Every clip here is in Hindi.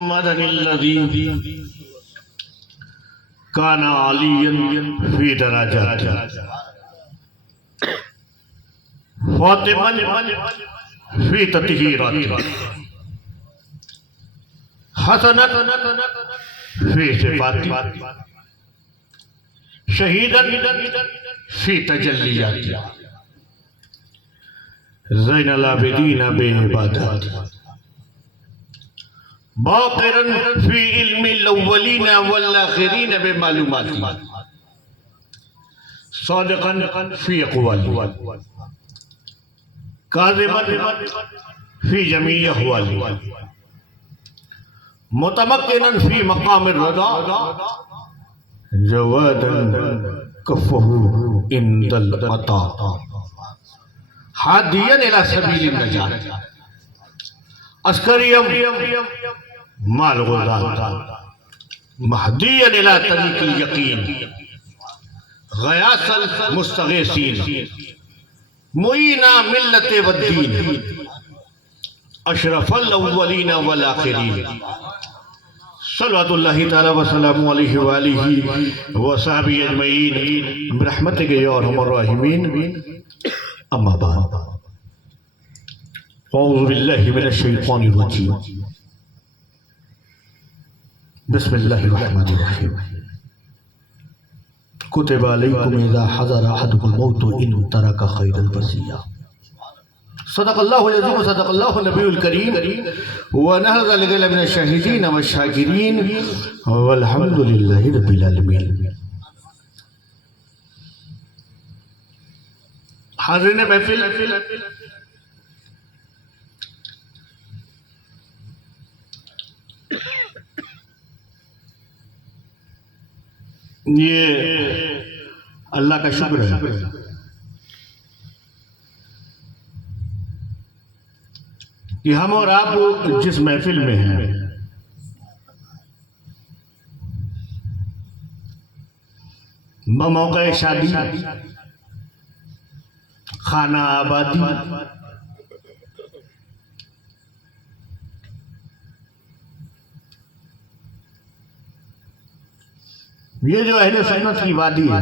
मदनिल्लज़ी काना अलियन फी दराजात फातिमन फी तत्हीरात हसनत फी सिफाती शहीदन फी तजल्लियात ज़ैनुल आबिदीन बेइबादत बाक़िरन फी इल्मिल अव्वलीन वल आखिरीन बेमालूमात सादिक़न फी अक़वाली काज़िबन फी जमी अहवाली मुतमक्किनन फी मक़ामिर रज़ा जवादन कफ़हू इंदल अता हादियन इला सबीलिन नजात अस्करियम माल गुज़ात महदियन इला तरीक़िल यक़ीन गयासल मुस्तगीसीन मुईना मिल्लत वद्दीन अशरफल अव्वलीन वल आखिरीन सल्लल्लाहु तआला व सल्लल्लाहु अलैहि व आलिहि व सहबी अजमईन बिरहमतिक या अरहमर राहिमीन अम्मा बाद औज़ु बिल्लाहि मिनश शैतानिर रजीम बिस्मिल्लाहिर रहमानिर रहीम कुतिबा अलैकुम इज़ा हज़रा अहदकुल मौत इन तरका खैरल वसिय्या सदक़ल्लाहु अज़ीम सदक़ल्लाहु नबियुल करीम व नहज़ लिल मिनश शाहिदीन व शाकिरीन वल्हम्दुलिल्लाहि रब्बिल आलमीन। हाज़िरीन महफ़िल, ये अल्लाह का शुक्र है कि हम और आप जिस महफिल में हैं मौका शादी, खाना आबादी, ये जो अहले सुन्नत की वादी है,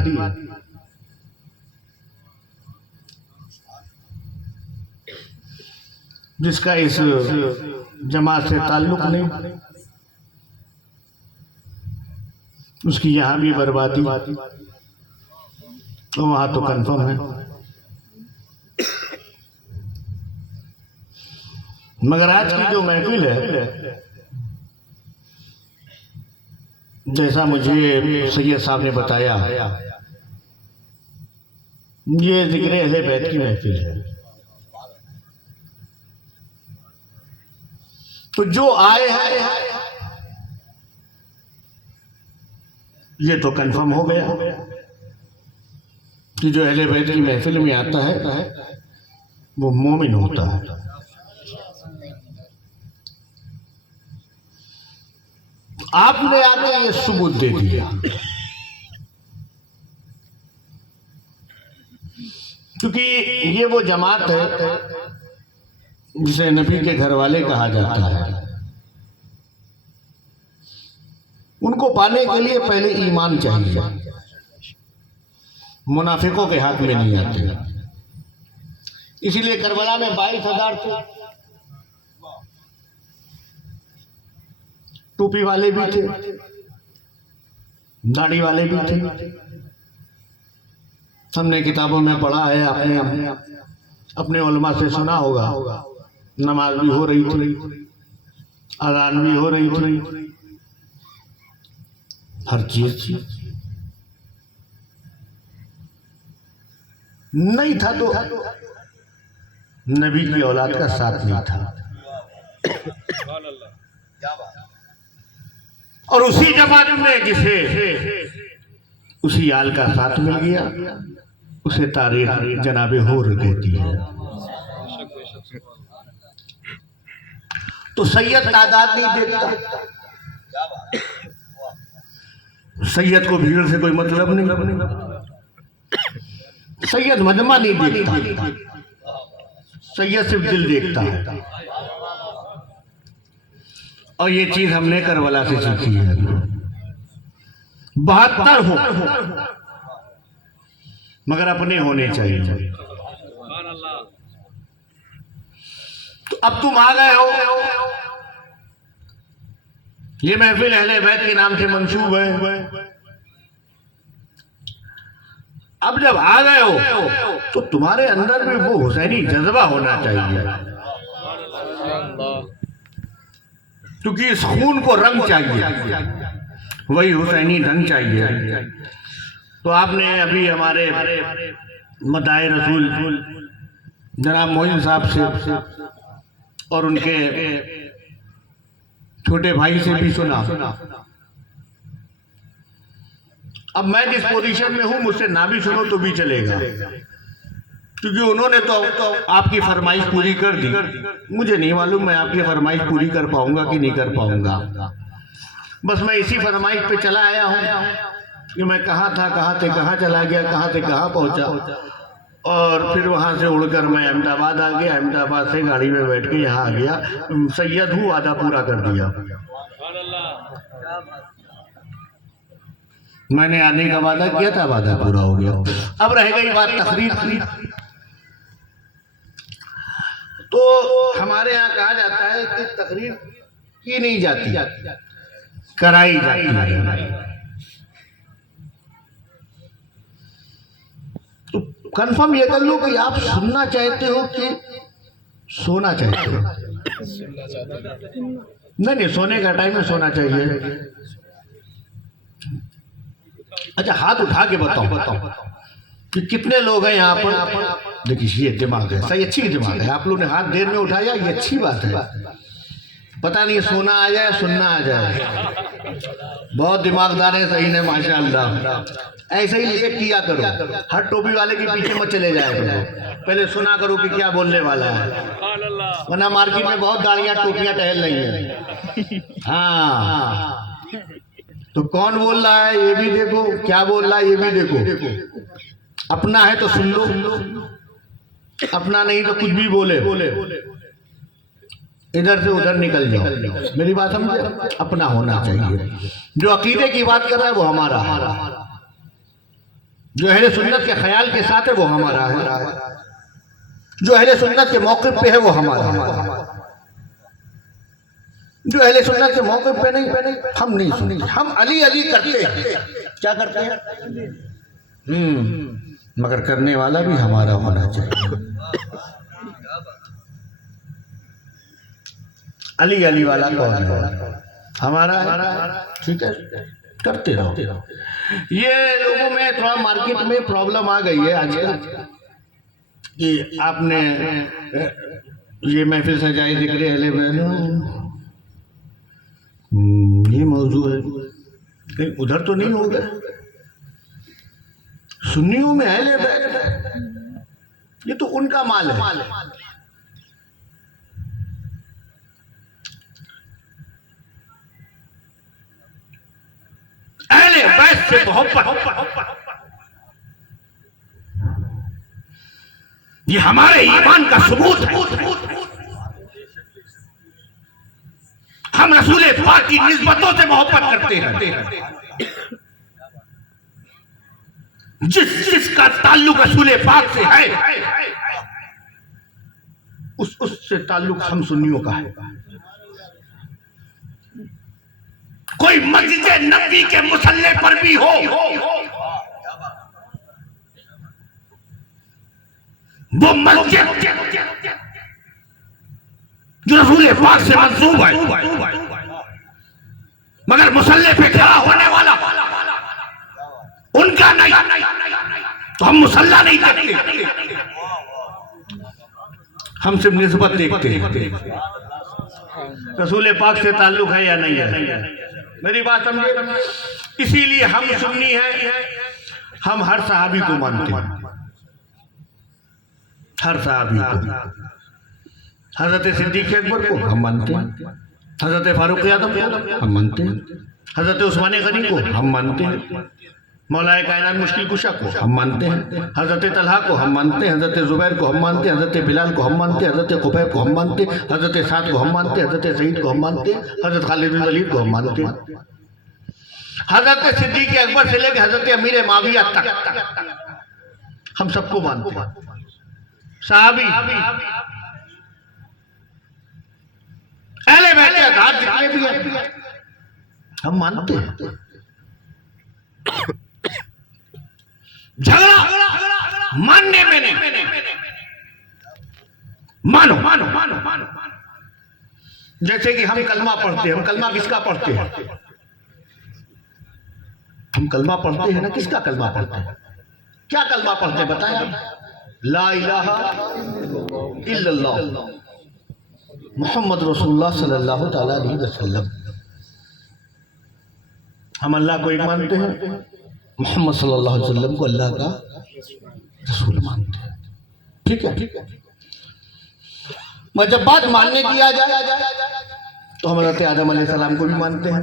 जिसका इस जमात से ताल्लुक नहीं, उसकी यहाँ भी बर्बादी तो वहाँ तो कन्फर्म है। मगर आज की जो महफिल है, जैसा मुझे सैयद साहब ने बताया, ये ज़िक्र अहले बैत की महफिल है। तो जो आए हैं ये तो कंफर्म हो गया कि जो अहले बैत की महफिल में आता है वो मोमिन होता है। आपने आगे ये सबूत दे दिया, क्योंकि ये वो जमात है जिसे नबी के घर वाले कहा जाता है। उनको पाने के लिए पहले ईमान चाहिए, मुनाफिकों के हाथ में नहीं आते। इसीलिए करबला में 22,000 थे, टोपी वाले भी थे, दाढ़ी वाले भी थे। हमने किताबों में पढ़ा है, अपने उलमा से सुना होगा, नमाज भी हो रही थी, अज़ान भी हो रही थी, हर चीज नहीं था। तो नबी की औलाद का साथ नहीं था, और उसी जमात में जिसे उसी आल का साथ मिल गया, उसे तारीख जनाबे हूर कहती है। तो सैयद तादाद नहीं देखता, सैयद को भीड़ से कोई मतलब नहीं, सैयद मजमा नहीं देखता, सैयद सिर्फ दिल देखता है। और ये चीज हमने करबला से सीखी है। 72 हो मगर अपने होने चाहिए। तो अब तुम आ गए हो, ये महफिल अहले बैत के नाम से मंसूब है। अब जब आ गए हो तो तुम्हारे अंदर भी वो हुसैनी जज्बा होना चाहिए, क्योंकि इस खून को रंग चाहिए, वही हुसैनी ढंग चाहिए। तो आपने अभी हमारे मदाए रसूल जनाब मोइन साहब से और उनके छोटे भाई से भी सुना। अब मैं जिस पोजीशन में हूं मुझसे ना भी सुनो तो भी चलेगा, क्योंकि उन्होंने तो आपकी फरमाइश पूरी कर दी। मुझे नहीं मालूम मैं आपकी फरमाइश पूरी कर पाऊंगा कि नहीं कर पाऊंगा। बस मैं इसी फरमाइश पे चला आया हूं कि मैं कहाँ था, कहाँ थे, कहाँ चला गया, कहाँ से कहाँ पहुंचा, और फिर वहां से उड़कर मैं अहमदाबाद आ गया। अहमदाबाद से गाड़ी में बैठ के यहाँ आ गया। सैयद हूँ, वादा पूरा कर दिया। मैंने आने का वादा किया था, वादा पूरा हो गया। अब रह गई बात तकरीर की। तो हमारे यहाँ कहा जाता है कि तकरीर की नहीं जाती, कराई जाती है। तो कंफर्म ये कर लो कि आप सुनना चाहते हो कि सोना चाहते हो। नहीं, सोने का टाइम में सोना चाहिए। अच्छा, हाथ उठा के बताओ कि कितने लोग हैं यहाँ पर। देखिए, ये दिमाग है, सही, अच्छी दिमाग है। आप लोगों ने हाथ देर में उठाया, ये अच्छी बात है। पता नहीं सोना आ जाए, सुनना आ जाए। बहुत दिमागदार है, सही है, माशाअल्लाह। ऐसे ही लेके किया करो, हर टोपी वाले के पीछे मत चले जाए करो। पहले सुना करो कि क्या बोलने वाला है, वरना मार्केट में बहुत गाड़ियां टोपियां टहल रही है। हाँ, तो कौन बोल रहा है ये भी देखो, क्या बोल रहा है ये भी देखो। अपना है तो सुन लो, अपना नहीं तो कुछ भी बोले इधर से उधर निकल जाओ। मेरी बात समझे? अपना होना चाहिए। जो अकीदे की बात कर रहा है वो हमारा है, जो अहले सुन्नत के ख्याल के साथ है वो हमारा है, जो अहले सुन्नत के मौक़िफ़ पे है वो हमारा है। जो अहले सुन्नत के मौक़िफ़ पे नहीं, हम नहीं सुनते। हम अली अली करते हैं। क्या करते हैं? मगर करने वाला भी हमारा होना चाहिए। अली अली वाला कौन है? हमारा है। ठीक है, करते रहो। ये लोगों में थोड़ा मार्केट में प्रॉब्लम आ गई है आजकल कि आपने ये महफिल सजाई दिख रही है, बहनों ये मौजू है, कहीं उधर तो नहीं होगा। सुन्नियों में अहले बैत है, ये तो उनका माल है। अहले बैत से मोहब्बत ये हमारे ईमान का सबूत है। हम रसूल पाक की निस्बतों से मोहब्बत करते हैं। जिसका ताल्लुक रसूल पाक से है उससे ताल्लुक हम सुन्नियों का है। कोई मस्जिद नबी के मुसल्ले पर भी हो, वो मस्जिद जो रसूल पाक से मंसूब है, मगर मुसल्ले पे खड़ा होने वाला उनका नहीं, तो हम मुसल्ला नहीं देखते, हम सिर्फ निस्बत देखते हैं। रसूल पाक से ताल्लुक है या नहीं है? मेरी बात समझे? इसीलिए हम सुन्नी हैं, हम हर सहाबी को मानते हैं, हर सहाबी को। हजरत सिद्दीक़ अकबर को हम मानते हैं, हजरत फारूक आज़म को हम मानते हैं, हजरत उस्मान गनी को हम मानते हैं, मौलाए कायनात मुश्किल कुशा को हम मानते हैं, हज़रत तलहा को हम मानते हैं, हज़रत ज़ुबैर को हम मानते हैं, हज़रत बिलाल को हम मानते हैं, हज़रत खुबैब को हम मानते हैं, हज़रत साद को हम मानते हैं, हज़रत सईद को हम मानते हैं, हज़रत खालिद बिन वलीद को हम मानते हैं, हज़रत सिद्दीक़ अकबर से लेकर हज़रत अमीर माविया तक हम सबको मानते हैं। सहाबी अहले बैत अज़हार जितने भी हैं हम मानते हैं। झगड़ा मानने में नहीं, मानो मानो मानो मानो। जैसे कि हम कलमा पढ़ते हैं, हम कलमा किसका पढ़ते हैं? हम कलमा पढ़ते हैं ना, किसका कलमा पढ़ते हैं? क्या कलमा पढ़ते हैं बताएं आप? ला इलाहा इल्लल्लाह मुहम्मद रसूलुल्लाह सल्लल्लाहु तआला अलैहि वसल्लम। हम अल्लाह को एक मानते हैं, मोहम्मद सल्लल्लाहु अलैहि वसल्लम को अल्लाह का रसूल मानते हैं। ठीक है, ठीक है। मगर जब बात मानने की आ जाए तो हम हज़रत आदम अलैहिस्सलाम को भी मानते हैं,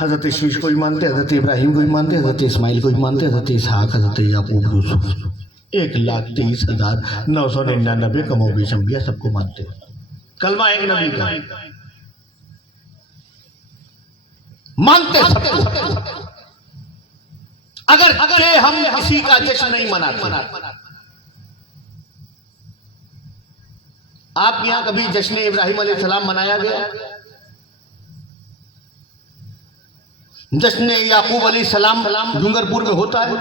हज़रत शीश को भी मानते हैं, हज़रत इब्राहिम को भी मानते हैं, हज़रत इस्माइल को भी मानते हैं, हज़रत इसहाक, हज़रत याकूब, यूसुफ, 1,23,999 कमोबेश अंबिया सबको मानते हैं। कलमा एक नबी का मानते सबको। अगर हम किसी का जश्न नहीं मनाते, आप यहां कभी जश्न इब्राहिम अलैहिस्सलाम मनाया गया? जश्न याकूब अलैहिस्सलाम डूंगरपुर में होता है।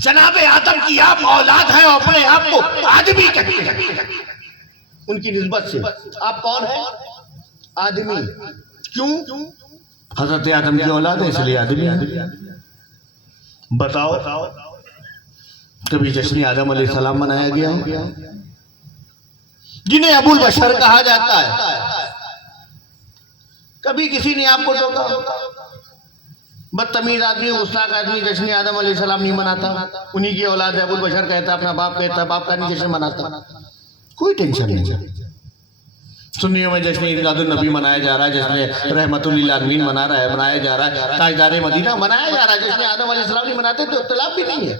जनाबे आदम की आप औलाद हैं और अपने आप को आदमी कहते हैं, उनकी निस्बत से आप कौन है? आदमी। क्यों? हजरत आदम की औलाद है इसलिए आदमी। बताओ कभी जश्न आदम अलैहिस्सलाम मनाया गया? जिन्हें अबुल बशर कहा जाता है, कभी किसी ने आपको टोका? बदतमीज आदमी, गुस्ताख आदमी जश्न आदम अलैहिस्सलाम नहीं मनाता, उन्हीं की औलाद है, अबुल बशर कहता, अपना बाप कहता, बाप का नहीं जश्न मनाता, कोई टेंशन नहीं। सुन्नियों में जश्न ईद-उल नबी मनाया जा रहा है, जश्न रहमतुल लिल आलमीन मनाया जा रहा है, ताजदार मदीना मनाया जा रहा है। जश्न आदम अलैहिस्सलाम नहीं मनाते तो इख्तिलाफ भी नहीं है,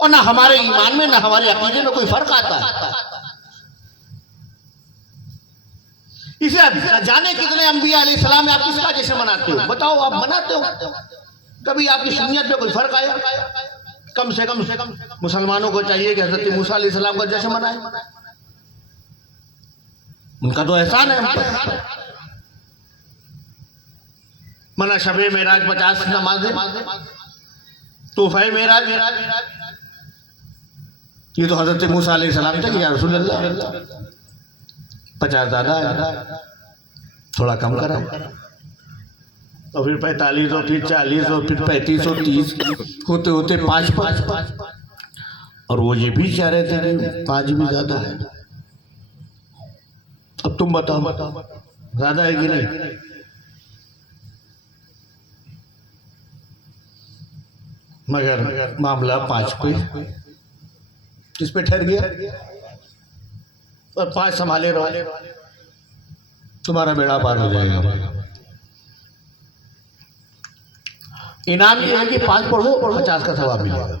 और ना हमारे ईमान में ना हमारे अकीदे में कोई फर्क आता है। इसे जाने कितने अंबिया अलैहिस्सलाम आप किसका जश्न मनाते हो? बताओ, आप मनाते हो? कभी आपकी सुन्नियत में कोई फर्क आया? कम से कम मुसलमानों को चाहिए कि हजरत मूसा अलैहिस्सलाम का जश्न मनाए, उनका तो एहसान है हम पर। मना शबे मेराज 50 नमाजें, तोहफे मेराज, ये तो हजरत मूसा अलैहिस्सलाम तक या रसूल अल्लाह 50 ज़्यादा है, थोड़ा कम करा, और फिर 45 और फिर 40 और फिर 35 और 30 होते होते 5, और वो ये भी चाह रहे थे कि 5 भी ज़्यादा है। अब तुम बताओ ज़्यादा है कि नहीं? मगर मामला 5 पे किस पे ठहर गया? और 5 संभाले रहो, तुम्हारा बेड़ा पार हो जाएगा। इनाम ये है कि 5 पढ़ो और 50 का सवाब मिलेगा।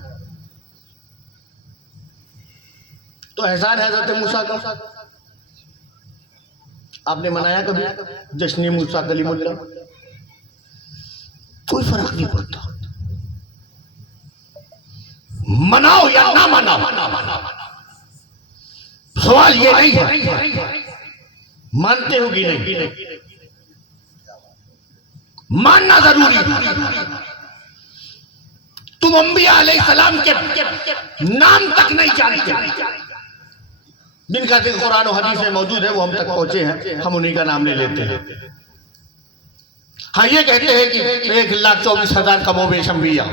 तो एहसान है हज़रत मूसा का। आपने मनाया कभी जश्न मूसा कलीमुल्लाह? कोई फर्क नहीं पड़ता, मनाओ या ना मनाओ, सवाल ये नहीं है मानते हो कि नहीं। मानना जरूरी है। तुम अंबिया अलैहिस्सलाम के नाम तक नहीं जानते, जिनका जिक्र कुरान और हदीस में मौजूद है, वो हम तक पहुंचे हैं, हम उन्हीं का नाम ले लेते हैं। हाँ, ये कहते हैं कि 1,24,000 कमोबेश अंबिया,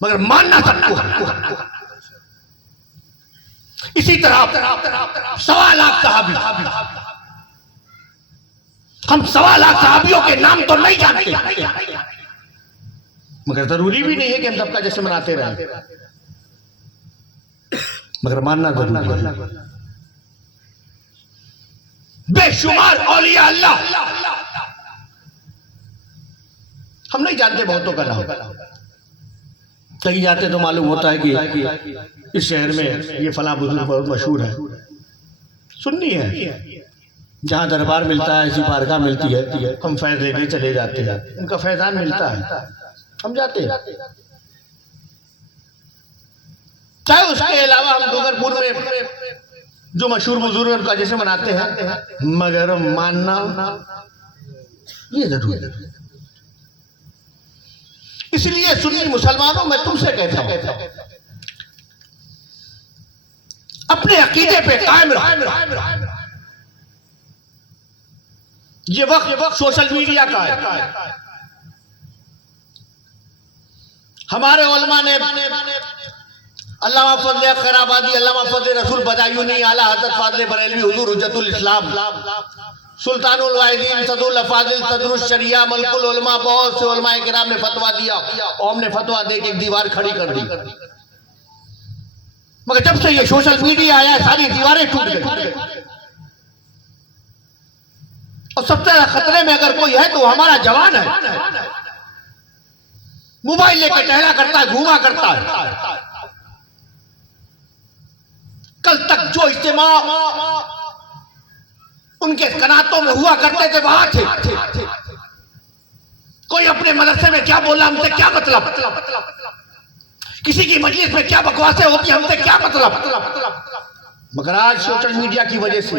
मगर मानना सबको। इसी तरह 1.25 लाख सहाबी, हम 1.25 लाख सहाबियों के नाम तो नहीं जानते, मगर जरूरी भी नहीं है कि हम सबका जश्न मनाते रहें, मगर मानना जरूरी है। बेशुमार औलिया अल्लाह। हम नहीं जानते बहुतों का नाम, कहीं जाते तो मालूम होता है कि इस शहर में ये फला बुजुर्ग बहुत मशहूर है, सुन्नी है। जहाँ दरबार मिलता है, ऐसी बारगाह मिलती है, हम फैज लेके चले जाते हैं, उनका फैजान मिलता है, हम जाते हैं। चाहे उसके अलावा हम डूंगरपुर में जो मशहूर बुजुर्ग का जैसे मनाते हैं, मगर मानना ये जरूरी है। इसलिए सुन्नी मुसलमानों, मैं तुमसे कहता हूं अपने अकीदे पे कायम रहो। ये वक्त सोशल मीडिया का है। हमारे उलमा ने अल्लामा फजल खैराबादी, अल्लामा फजल रसूल बदायूनी, आला हज़रत फाज़िल बरेलवी, हुजूर हुज्जतुल इस्लाम, सुल्तानुल वाहिदीन, सदरुल अफाजिल, सदरुल शरिया, मलकुल उलमा, बहुत से उलमाए किराम ने फतवा दिया और हमने फतवा दे के एक दीवार खड़ी कर दी। मगर जब से ये सोशल मीडिया आया है, सारी दीवारें टूट गई। और सबसे ज्यादा खतरे में अगर कोई है तो हमारा जवान है। मोबाइल लेकर टहला करता है, घूमा करता है। कल तक जो इज्तिमा उनके कनातों में हुआ करते थे वहां थे। कोई अपने मदरसे में क्या बोला, हमसे क्या मतलब? किसी की मजलिस में क्या बकवासें होती, हमसे क्या मतलब? मगर आज सोशल मीडिया की वजह से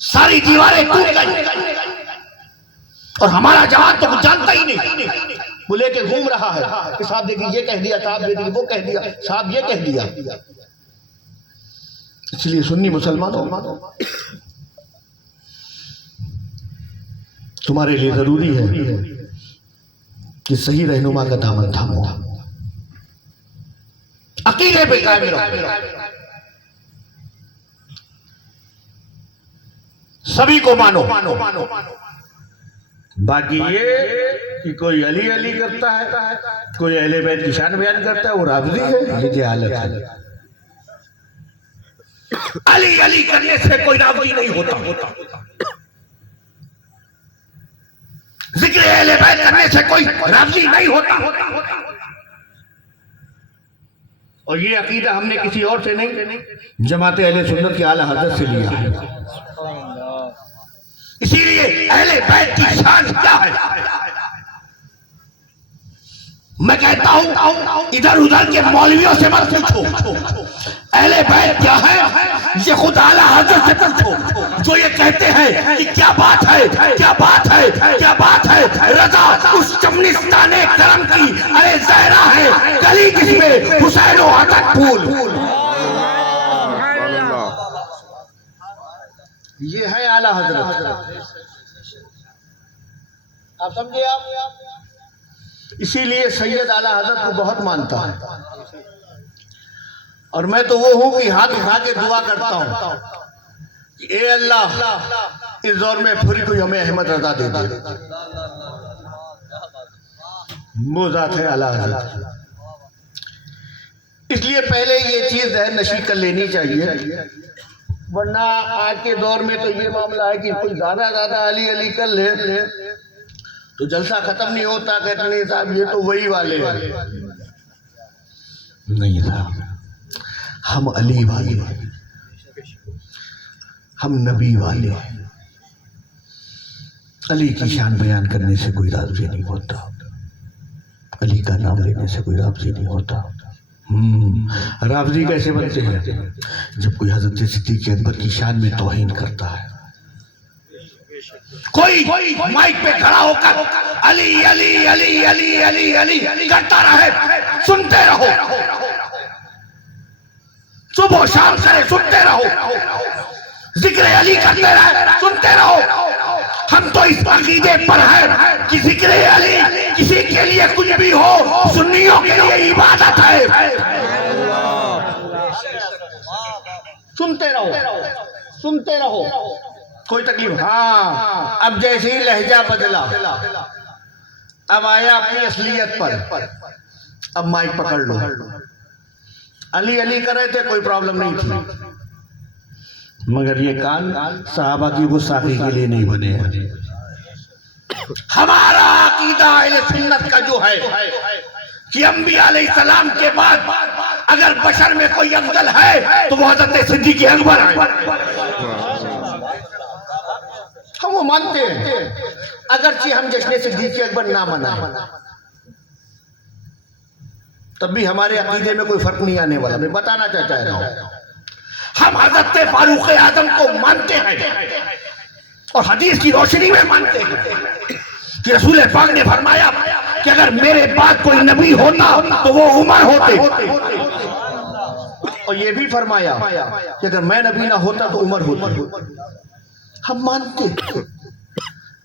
सारी दीवारें टूट गई और हमारा जवान तो कुछ जानता ही नहीं। वो लेके घूम रहा है कि साहब देखिए ये कह दिया, साहब देखिए वो कह दिया, साहब ये कह दिया। इसलिए सुन्नी मुसलमानों, तुम्हारे लिए जरूरी है कि सही रहनुमा का दामन थामो, अकीदे पे कायम रहो, सभी को मानो। बाकी ये कि कोई अली अली करता है, कोई अहले बैत की शान बयान करता है, वो राबजी है, ये हालत है। अली अली करने से कोई राबजी नहीं होता। जिक्र अहले बैत करने से कोई राबजी नहीं होता। और ये अकीदा हमने किसी और से नहीं, जमाते अहले सुन्नत के आला हज़रत से लिया है। इसीलिए अहले बैत की शान क्या है? मैं कहता हूं इधर उधर के मौलवियों से मत पूछो अहले बैत क्या है, ये खुद आला हज़रत से पूछो जो ये कहते हैं कि क्या बात है, क्या बात है, क्या बात है। रजा उस चमनिस्ताने करम की, अरे ज़हरा है गली किसमें, हुसैन और हसन फूल। ये है आला हज़रत, आप समझे? आप इसीलिए सैयद आला हज़रत को बहुत मानता है। और मैं तो वो हूं कि हाथ उठा के दुआ करता हूं कि ए अल्लाह इस दौर में फिर कोई हमें अहमद रजा दे दे। वो ज़ात है आला हज़रत। इसलिए पहले ये चीज है नशी कर लेनी चाहिए, वरना आज के दौर में तो ये मामला है कि कोई ज्यादा अली अली कर ले तो जलसा खत्म नहीं होता। कहते नहीं साहब ये तो वही वाले हैं। नहीं साहब, हम अली वाले, हम नबी वाले। अली की शान बयान करने से कोई राज़ी नहीं होता, अली का नाम लेने से कोई राज़ी नहीं होता। राज़ी कैसे बनते हैं? जब कोई हज़रत सिद्दीक़ अकबर की शान में तौहीन करता है। कोई माइक पे खड़ा होकर अली अली अली अली अली अली करता रहे, सुनते रहो, सुबह शाम करे सुनते रहो, जिक्र अली करते रहे सुनते रहो। हम तो इस अकीदे पर है कि जिक्र अली किसी के लिए कुछ भी हो, सुन्नियों के लिए इबादत है। सुनते रहो, सुनते रहो, कोई तकलीफ। हाँ, अब जैसे ही लहजा बदला, अब आया अपनी असलियत पर, अब माइक पकड़ लो। अली अली कर रहे थे, कोई प्रॉब्लम नहीं थी। मगर ये कान सहाबा की गुस्ताखी के लिए नहीं बने हैं। हमारा अकीदा अहले सुन्नत का जो है कि अंबिया अलैहिस्सलाम के बाद अगर बशर में कोई अफजल है तो वो हज़रत सिद्दीक़ अकबर है। हम वो मानते हैं, अगरचे हम जश्न सिद्दीक़ अकबर ना मनाएं तब भी हमारे अकीदे में कोई फर्क नहीं आने वाला। मैं बताना चाहता हूं, हम हज़रत फारूक आज़म को मानते हैं और हदीस की रोशनी में मानते हैं कि रसूल पाक ने फरमाया कि अगर मेरे बाद कोई नबी होता तो वो उमर होते, और ये भी फरमाया कि अगर मैं नबी ना होता तो उमर होती। हम मानते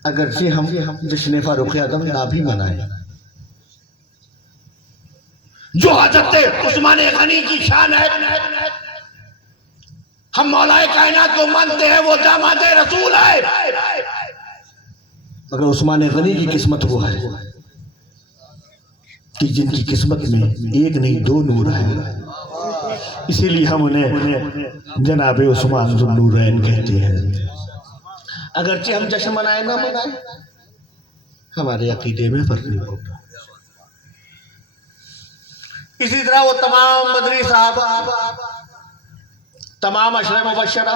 अगर से हम जश्न फारूक आज़म ना भी मनाए। जो हज़रत उस्मान गनी की शान है, हम मौलाए कायनात को मानते हैं, वो दामाद रसूल है। मगर उस्मान गनी की किस्मत वो है कि जिनकी किस्मत में एक नहीं दो नूर है, इसीलिए हम उन्हें जनाब उस्मान ज़ुन्नूरैन कहते हैं। अगरचे हम जश्न मनाए ना मनाए, हमारे अकीदे में फर्क नहीं होता। इसी तरह वो तमाम बदरी साहब, तमाम अशरे मुबश्शरा,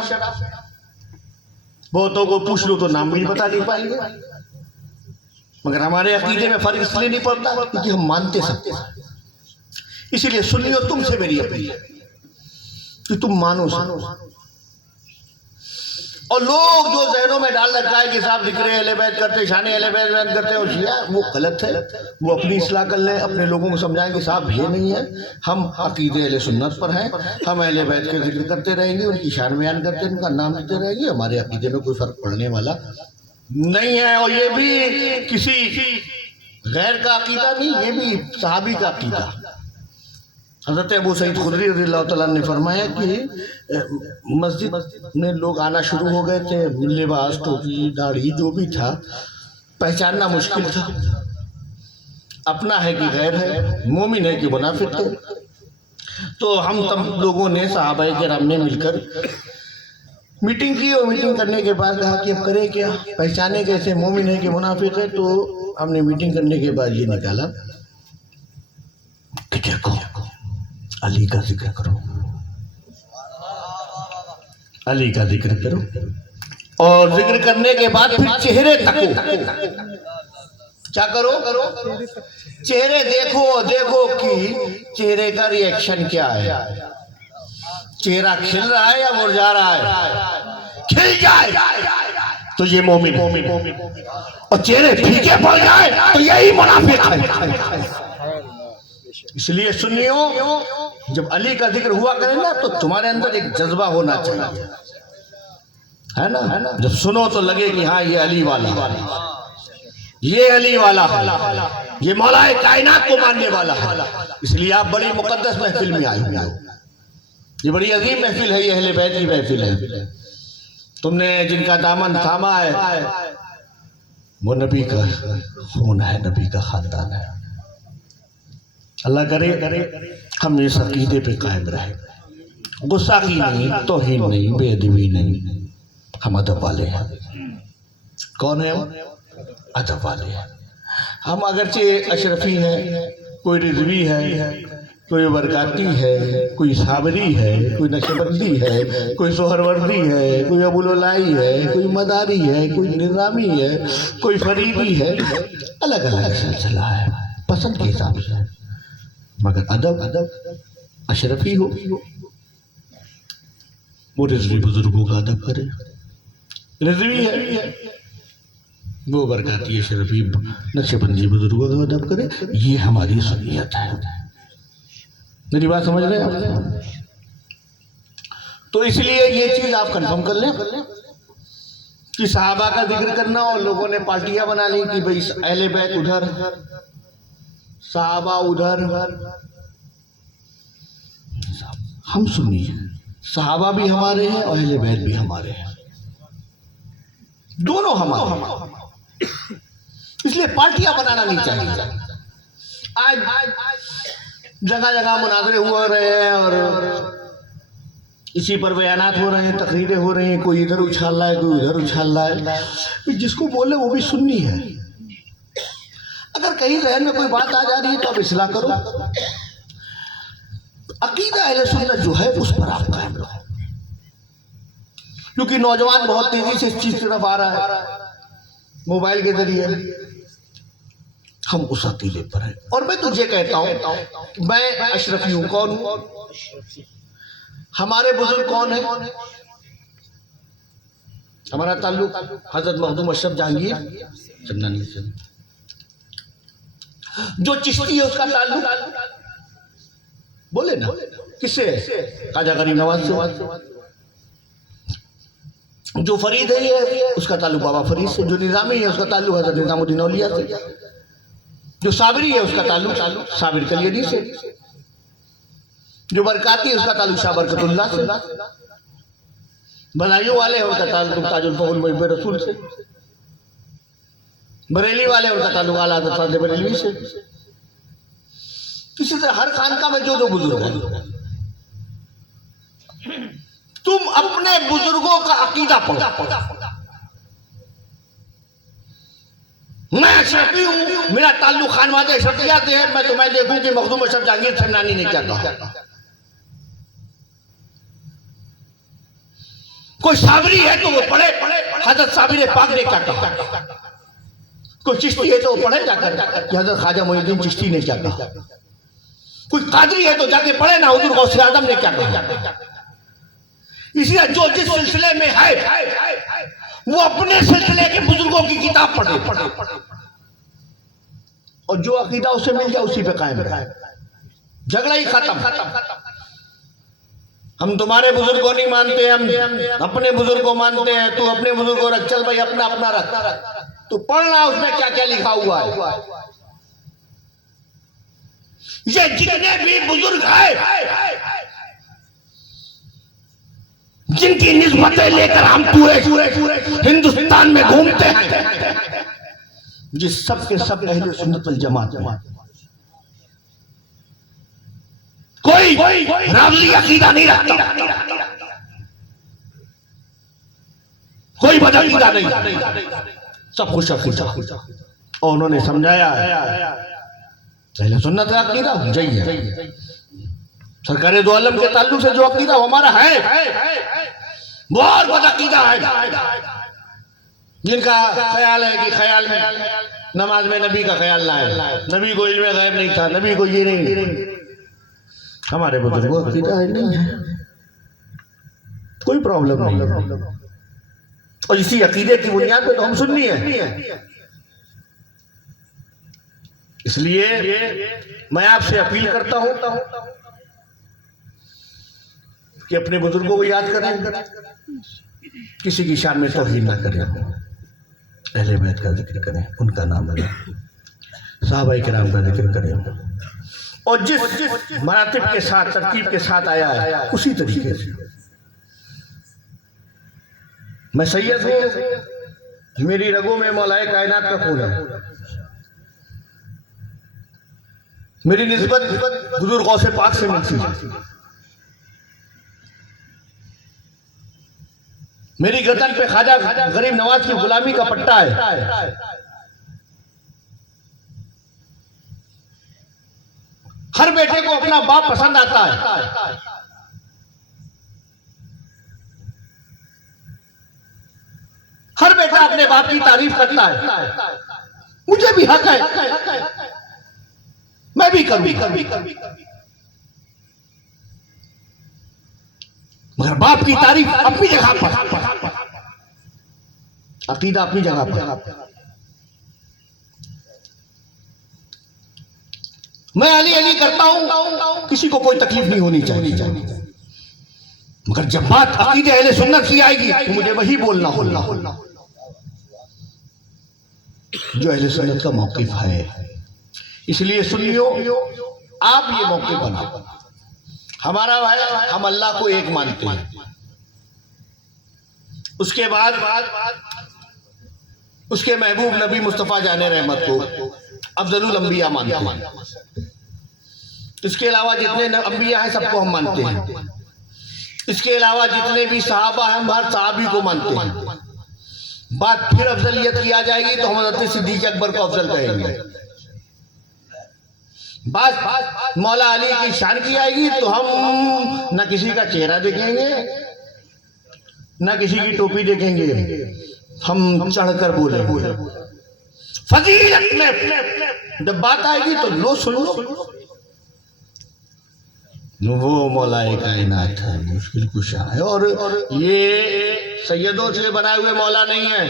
बहुतों को पूछ लो तो नाम भी बता नहीं पाएंगे। मगर हमारे अकीदे में फर्क इसलिए नहीं पड़ता क्योंकि हम मानते सकते हैं। इसीलिए सुनियो, तुमसे मेरी अपील है कि तुम मानो। और लोग जो जहनों में डाल रखा है कि साहब जिक्र अहले बैत करते, शान अहले बैत करते हो शिया, वो गलत है। वो अपनी इस्लाह कर लें, अपने लोगों को समझाएं कि साहब ये नहीं है, हम अकीदे अहले सुन्नत पर हैं, हम अहले बैत के जिक्र करते रहेंगे, उनकी शान बयान करते, उनका नाम लेते रहेंगे, हमारे अकीदे में कोई फर्क पड़ने वाला नहीं है। और ये भी किसी गैर का अकीदा नहीं, ये भी सहाबी का अकीदा। हज़रत अबू सईद खुदरी रज़ियल्लाहु तआला ने फरमाया कि मस्जिद में लोग आना शुरू हो गए थे, लिबास, टोपी, दाढ़ी जो भी था पहचानना मुश्किल था, अपना है कि गैर है, मोमिन है कि मुनाफिक है। तो हम तब लोगों ने सहाबाए किराम ने मिलकर मीटिंग की, और मीटिंग करने के बाद कहा कि अब करें क्या, पहचाने कैसे मोमिन है कि मुनाफिक है। तो हमने मीटिंग करने के बाद ये निकाला कि देखो अली का जिक्र करो, अली का जिक्र करो, और जिक्र करने के बाद फिर चेहरे तको, क्या करो, चेहरे देखो, देखो कि चेहरे का रिएक्शन क्या है, चेहरा खिल रहा है या मुरझा रहा है। खिल जाए तो ये मोमिन, और चेहरे फीके पड़ जाए तो यही मुनाफिक है। इसलिए सुनियो, जब अली का जिक्र हुआ करे ना तो तुम्हारे अंदर एक जज्बा होना चाहिए, है ना। जब सुनो तो लगे कि हाँ ये अली वाला, ये अली वाला है, ये मौलाए कायनात को मानने वाला है। इसलिए आप बड़ी मुकद्दस महफिल में आए हो, ये बड़ी अजीम महफिल है, ये अहले बैत की महफिल है। तुमने जिनका दामन थामा है वो नबी का खून है, नबी का खानदान है। अल्लाह करे हम इस अकीदे पे कायम रहे, गुस्साखी नहीं, तौहीन नहीं, बेअदबी नहीं, हम अदब वाले हैं। कौन है वो? अदब वाले हैं हम। अगरचे अशरफी हैं, कोई रिजवी है, कोई बरकाती है, कोई साबरी है, कोई नक्शबंदी है, कोई सोहरवर्दी है, कोई अबुललाई है, कोई मदारी है, कोई निज़ामी है, कोई फरीदी है, अलग अलग सिलसिला है, पसंद के हिसाब से। मगर अदब अशरफी हो, वो रिजवी बुजुर्गों का अदब करे। रिजवी है वो बरकाती अशरफी नक्शबंदी बुजुर्गों का अदब करे, ये हमारी सुन्नियत है। मेरी बात समझ रहे हैं आप? तो इसलिए ये चीज आप कंफर्म कर लें कि सहाबा का जिक्र करना, और लोगों ने पार्टियां बना ली कि भाई अहले बैत उधर, सहाबा उधर। हम सुनिए, सहाबा भी हमारे हैं और अहले बैत भी हमारे हैं, दोनों हमारे। इसलिए पार्टियां बनाना नहीं चाहिए। आज जगह जगह मुनाजरे हुए रहे हैं और इसी पर बयानात हो रहे हैं, तकरीरें हो रही हैं, कोई इधर उछाल रहा है, कोई उधर उछाल रहा है। जिसको बोले वो भी सुन्नी है। अगर कहीं जहन में कोई बात आ जा रही है तो आप इस्लाह करो। अकीदा अहले सुन्नत जो है उस पर आप कायम रहो, क्योंकि नौजवान बहुत तेजी से इस चीज की तरफ आ रहा है मोबाइल के जरिए। हम उस अकीदे पर है। और मैं तुझे कहता हूं मैं अशरफी हूं। कौन हूं? हमारे बुजुर्ग कौन है? हमारा ताल्लुक हजरत मखदूम अशरफ जहांगीर चन्नानी से। जो चिश्ती है उसका ताल्लुक बोले ना किससे? ख्वाजा गरीब नवाज से। जो फरीद है ये उसका ताल्लुक बाबा फरीद से। जो निजामी है उसका ताल्लुक हजरत निजामुद्दीन औलिया से। जो साबरी है उसका ताल्लुक साबिर कलियनी से। जो बरकाती है उसका ताल्लुक शाह बरकतुल्लाह से। बदायूं वाले हैं उनका ताल्लुक ताजुल फौल मुहिब रसूल से। बरेली वाले हैं उनका ताल्लुक आला हज़रत फ़ाज़िल बरेलवी से। इसी तरह हर खानका में जो बुजुर्ग हैं, तुम अपने बुजुर्गों का अकीदा पढ़ो। मैं अशरफी हूं, मेरा ताल्लुक खानवादे अशरफिया से है। मैं तुम्हें देखूं कि मखदूम अशरफ जहांगीर चन्नानी ने क्या कहा। कोई साबरी है तो वो पढ़े हजरत साबिर पाक ने क्या कहा। कोई चिश्ती है तो वो पढ़े जाकर कि हजरत ख्वाजा मोइनुद्दीन चिश्ती ने क्या कहा। कोई कादरी है तो जाके पढ़े ना हुजूर गौसे आजम ने क्या कहा। इसलिए जो जिस सिलसिले में है वो अपने सिलसिले के बुजुर्गों की किताब पढ़े और जो अकीदा उसे मिल जाए उसी पे कायम रहे। झगड़ा ही खत्म। हम तुम्हारे बुजुर्ग को नहीं मानते, हम अपने बुजुर्ग को मानते हैं। तू अपने बुजुर्ग को रख, चल भाई अपना अपना रख। तो पढ़ना उसमें क्या क्या लिखा हुआ है। ये जितने भी बुजुर्ग हैं जिनकी निस्बतें लेकर हम पूरे हिंदुस्तान में घूमते हैं, जिस सब के सब अहले सुन्नत वल जमात में कोई रावली अकीदा नहीं रखता, कोई बदअकीदा नहीं, सब खुश अकीदा। और उन्होंने समझाया अहले सुन्नत का अकीदा यही है। सरकार दो आलम के ताल्लुक से जो अकीदा हमारा है वो और बदअकीदा है। जिनका ख्याल है कि ख्याल में नमाज में नबी का ख्याल ना है, नबी को इल्म गैब नहीं था, नबी को ये नहीं। हमारे बुजुर्गों का अकीदा नहीं है, कोई प्रॉब्लम नहीं है। और इसी अकीदे की बुनियाद पे तो हम सुन्नी है। इसलिए मैं आपसे अपील करता हूं कि अपने बुजुर्गों को याद करें, किसी की शान में तौहीन ना करें, अहले बैत का जिक्र करें, उनका नाम लें, सहाबाए किराम का जिक्र करें और जिस मरातिब के साथ तरतीब के साथ आया है उसी तरीके से। मैं सैयद हूं, मेरी रगों में मौलाए कायनात का खून है। मेरी निस्बत हुजूर गौसे पाक से मिलती है। मेरी गर्दन पे ख्वाजा गरीब नवाज की गुलामी का पट्टा है। हर बेटे को अपना बाप पसंद आता है। हर बेटा अपने बाप की तारीफ करता है। मुझे भी हक है, मैं भी कभी मगर बाप की तारीफ अपनी जगह पर, अकीदा अपनी जगह पर। मैं अली करता हूं, किसी को कोई तकलीफ नहीं होनी चाहिए। मगर जब बात अकीदे अहले सुन्नत की आएगी तो मुझे वही बोलना होगा जो अहले सुन्नत का मौक़िफ़ है। इसलिए सुन्नियों, आप ये मौक़िफ़ बनाओ। हमारा भाई, हम अल्लाह को एक मानते हैं। उसके बाद उसके महबूब नबी मुस्तफ़ा जाने रहमत को अफ़ज़लुल अंबिया मानते हैं। इसके अलावा जितने अंबिया हैं सबको हम मानते हैं। इसके अलावा जितने भी सहाबा हैं हम हर सहाबी को मानते हैं। बात फिर अफजलियत की आ जाएगी तो हम हज़रत सिद्दीक़ अकबर को अफजल कहेंगे। बात मौला अली की शान की आएगी तो हम न किसी का चेहरा देखेंगे न किसी की टोपी देखेंगे, हम चढ़कर बोलेंगे। फजीलत में जब बात आएगी तो लो सुनो, वो मौलाए कायनात है, मुश्किल कुशा है। और ये सैयदों से बनाए हुए मौला नहीं है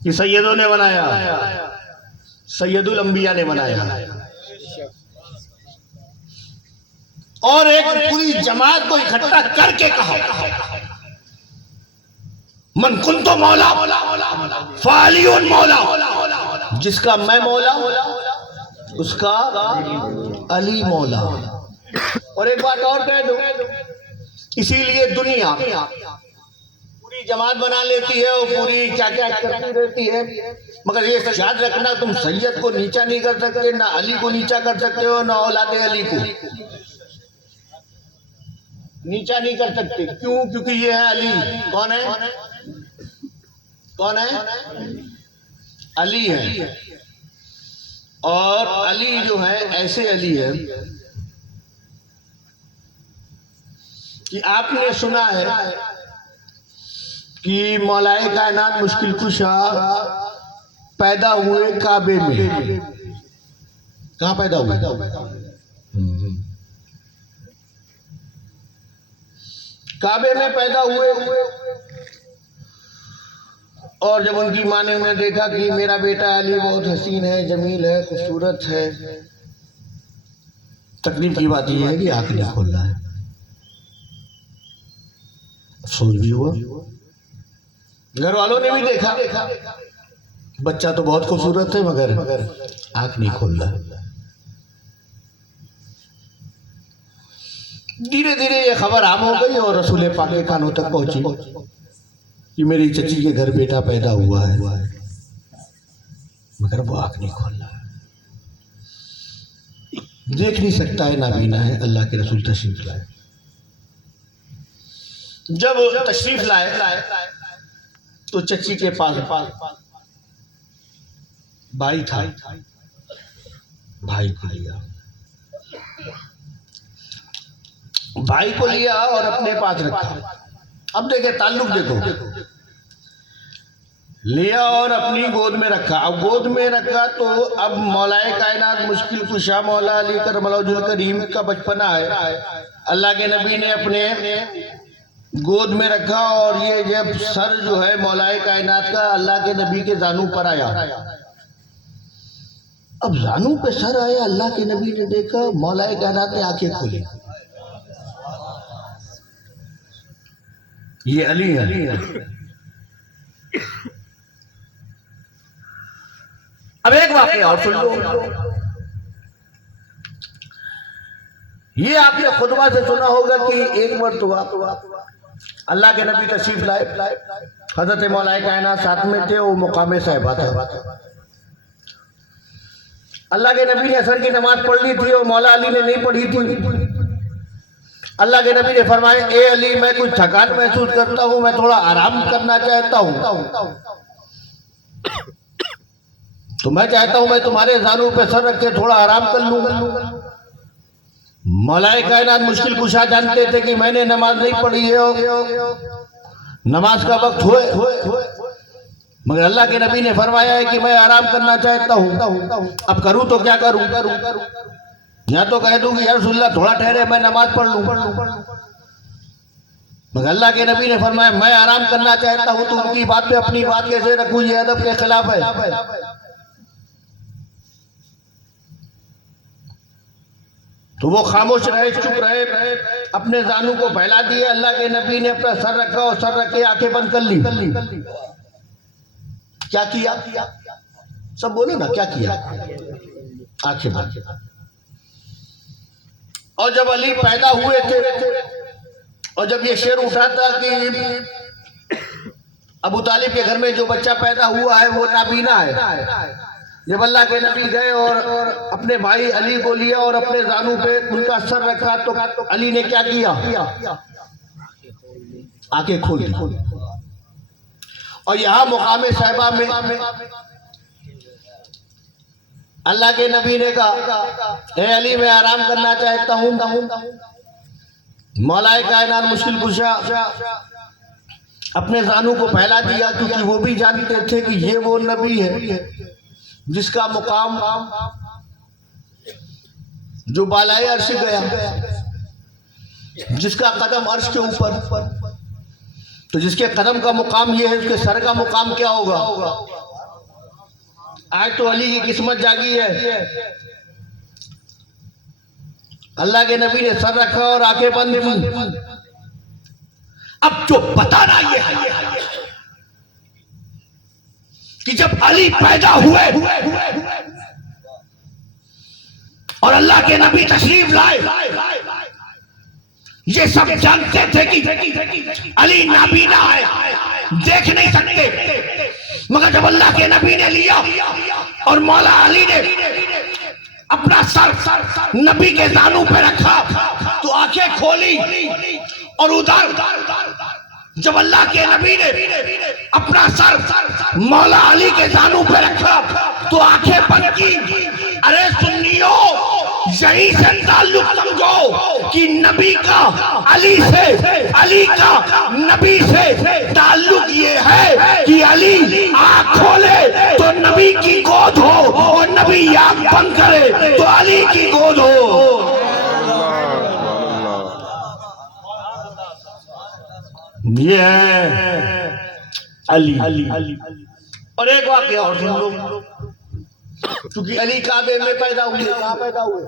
कि सैयदों ने बनाया, सैयदुल अंबिया ने बनाया। और एक पूरी जमात को इकट्ठा करके कहा, मन कुंतो मौला फालियुन मौला, जिसका मैं मौला उसका अली मौला। और एक बात और कह दो, इसीलिए दुनिया पूरी जमात बना लेती है और पूरी क्या क्या करती रहती है, मगर ये याद रखना तुम सैयद को नीचा नहीं कर सकते, ना अली को नीचा कर सकते हो, ना औलादे अली को नीचा नहीं कर सकते। क्यों? क्योंकि ये है अली। कौन है? कौन है? अली है। और अली जो है ऐसे अली है कि आपने सुना है कि मौलाए कायनात मुश्किल कुशा पैदा हुए काबे में। कहाँ पैदा हुए? काबे में पैदा हुए। और जब उनकी माँ ने उन्हें देखा कि मेरा बेटा अली बहुत हसीन है, जमील है, खूबसूरत है, तकलीफ की बात यह है कि आंख नहीं खोल रहा है। अफसोस भी हुआ, घर वालों ने भी देखा बच्चा तो बहुत खूबसूरत है मगर आंख नहीं खोल रहा। धीरे धीरे ये खबर आम हो गई और रसूल पाक के कानों तक पहुंची कि मेरी चची के घर बेटा पैदा हुआ है, मगर वो आंख नहीं खोल रहा, देख नहीं सकता है, नाबीना है। अल्लाह के रसूल तशरीफ लाए। जब तशरीफ लाए तो चची के पास भाई था, भाई को लिया, भाई को लिया और अपने पास रखा। अब देखे ताल्लुक, देखो, लिया और अपनी गोद में रखा। अब गोद में रखा तो अब मौलाए कायनात मुश्किल कुशा मौला अली करमल करीम का बचपना है। अल्लाह के नबी ने अपने गोद में रखा और ये जब सर जो है मौलाए कायनात का अल्लाह के नबी के जानू पर आया। अब जानू पे सर आया, अल्लाह के नबी ने देखा, मौलाए कायनात ने आंखें खोली, ये अली है। अब एक वाकया और सुन लो, ये आपने खुतबा से सुना होगा कि एक मरतबा अल्लाह के नबी तशरीफ लाए, हजरत मौलाए कायनात साथ में थे, वो मुकामे साहिबा था। अल्लाह के नबी ने असर की नमाज पढ़ ली थी और मौला अली ने नहीं पढ़ी थी। अल्लाह के नबी ने फरमाया, ए अली, मैं कुछ थकान महसूस करता हूँ, मैं थोड़ा आराम करना चाहता हूँ, तो मैं चाहता हूँ मैं तुम्हारे जानू पे सर रख के थोड़ा आराम कर लूंगा। मौलाए कायनात मुश्किल कुशा जानते थे कि मैंने नमाज नहीं पढ़ी है, नमाज का वक्त हुए, मगर अल्लाह के नबी ने फरमाया है कि मैं आराम करना चाहता हूँ, अब करूँ तो क्या करूँ? या तो कह दूंगी या रसूलल्लाह थोड़ा ठहरे, मैं नमाज पढ़ लूं, मगर अल्लाह के नबी ने फरमाया मैं आराम करना चाहता हूं, तो उनकी बात पे अपनी बात कैसे रखूं? ये अदब के खिलाफ है। तो वो खामोश रहे, चुप रहे, अपने जानू को फैला दिए। अल्लाह के नबी ने अपना सर रखा और सर रख के आंखें बंद कर ली। क्या किया? सब बोलो ना, क्या किया? आंखें बंद। और जब अली पैदा हुए थे और जब ये शेर उठा था कि अबू तालिब के घर में जो बच्चा पैदा हुआ है वो नाबीना है, जब अल्लाह के नबी गए और अपने भाई अली को लिया और अपने जानू पे उनका सर रखा तो अली ने क्या किया, आंखें खोल दी। और यहाँ मुकामे साहिबा में अल्लाह के नबी ने कहा, ए अली मैं आराम करना चाहता हूँ। मौलाए कायनात मुश्किल कुशा अपने जानू को फैला दिया, क्योंकि वो भी जानते थे कि ये वो नबी है जिसका मुकाम जो बालाए अर्श गया, जिसका कदम अर्श के ऊपर, तो जिसके कदम का मुकाम ये है, उसके सर का मुकाम क्या होगा। आज तो अली की किस्मत जागी है। अल्लाह के नबी ने सर रखा और आंखें बंद की। अब जो बताना ये है कि जब अली पैदा हुए और अल्लाह के नबी तशरीफ लाए, ये सब जानते थे कि अली नाबीना है, देख नहीं सकते, मगर जब अल्लाह के नबी ने लिया और मौला अली ने अपना सर नबी के जानू पे रखा तो आंखें खोली, और उधर जब अल्लाह के नबी ने अपना सर मौला अली के जानू पे रखा तो आंखें बंद की। अरे सुन्नियों, यही से ताल्लुक समझो कि नबी का अली से, अली का नबी से ताल्लुक ये है कि अली आंख खोले तो नबी की गोद हो, और नबी आंख बंद करे तो अली की गोद हो। ये है अली। और एक वाकया और सुन लो, क्योंकि अली काबे में पैदा हुए, कहाँ पैदा हुए।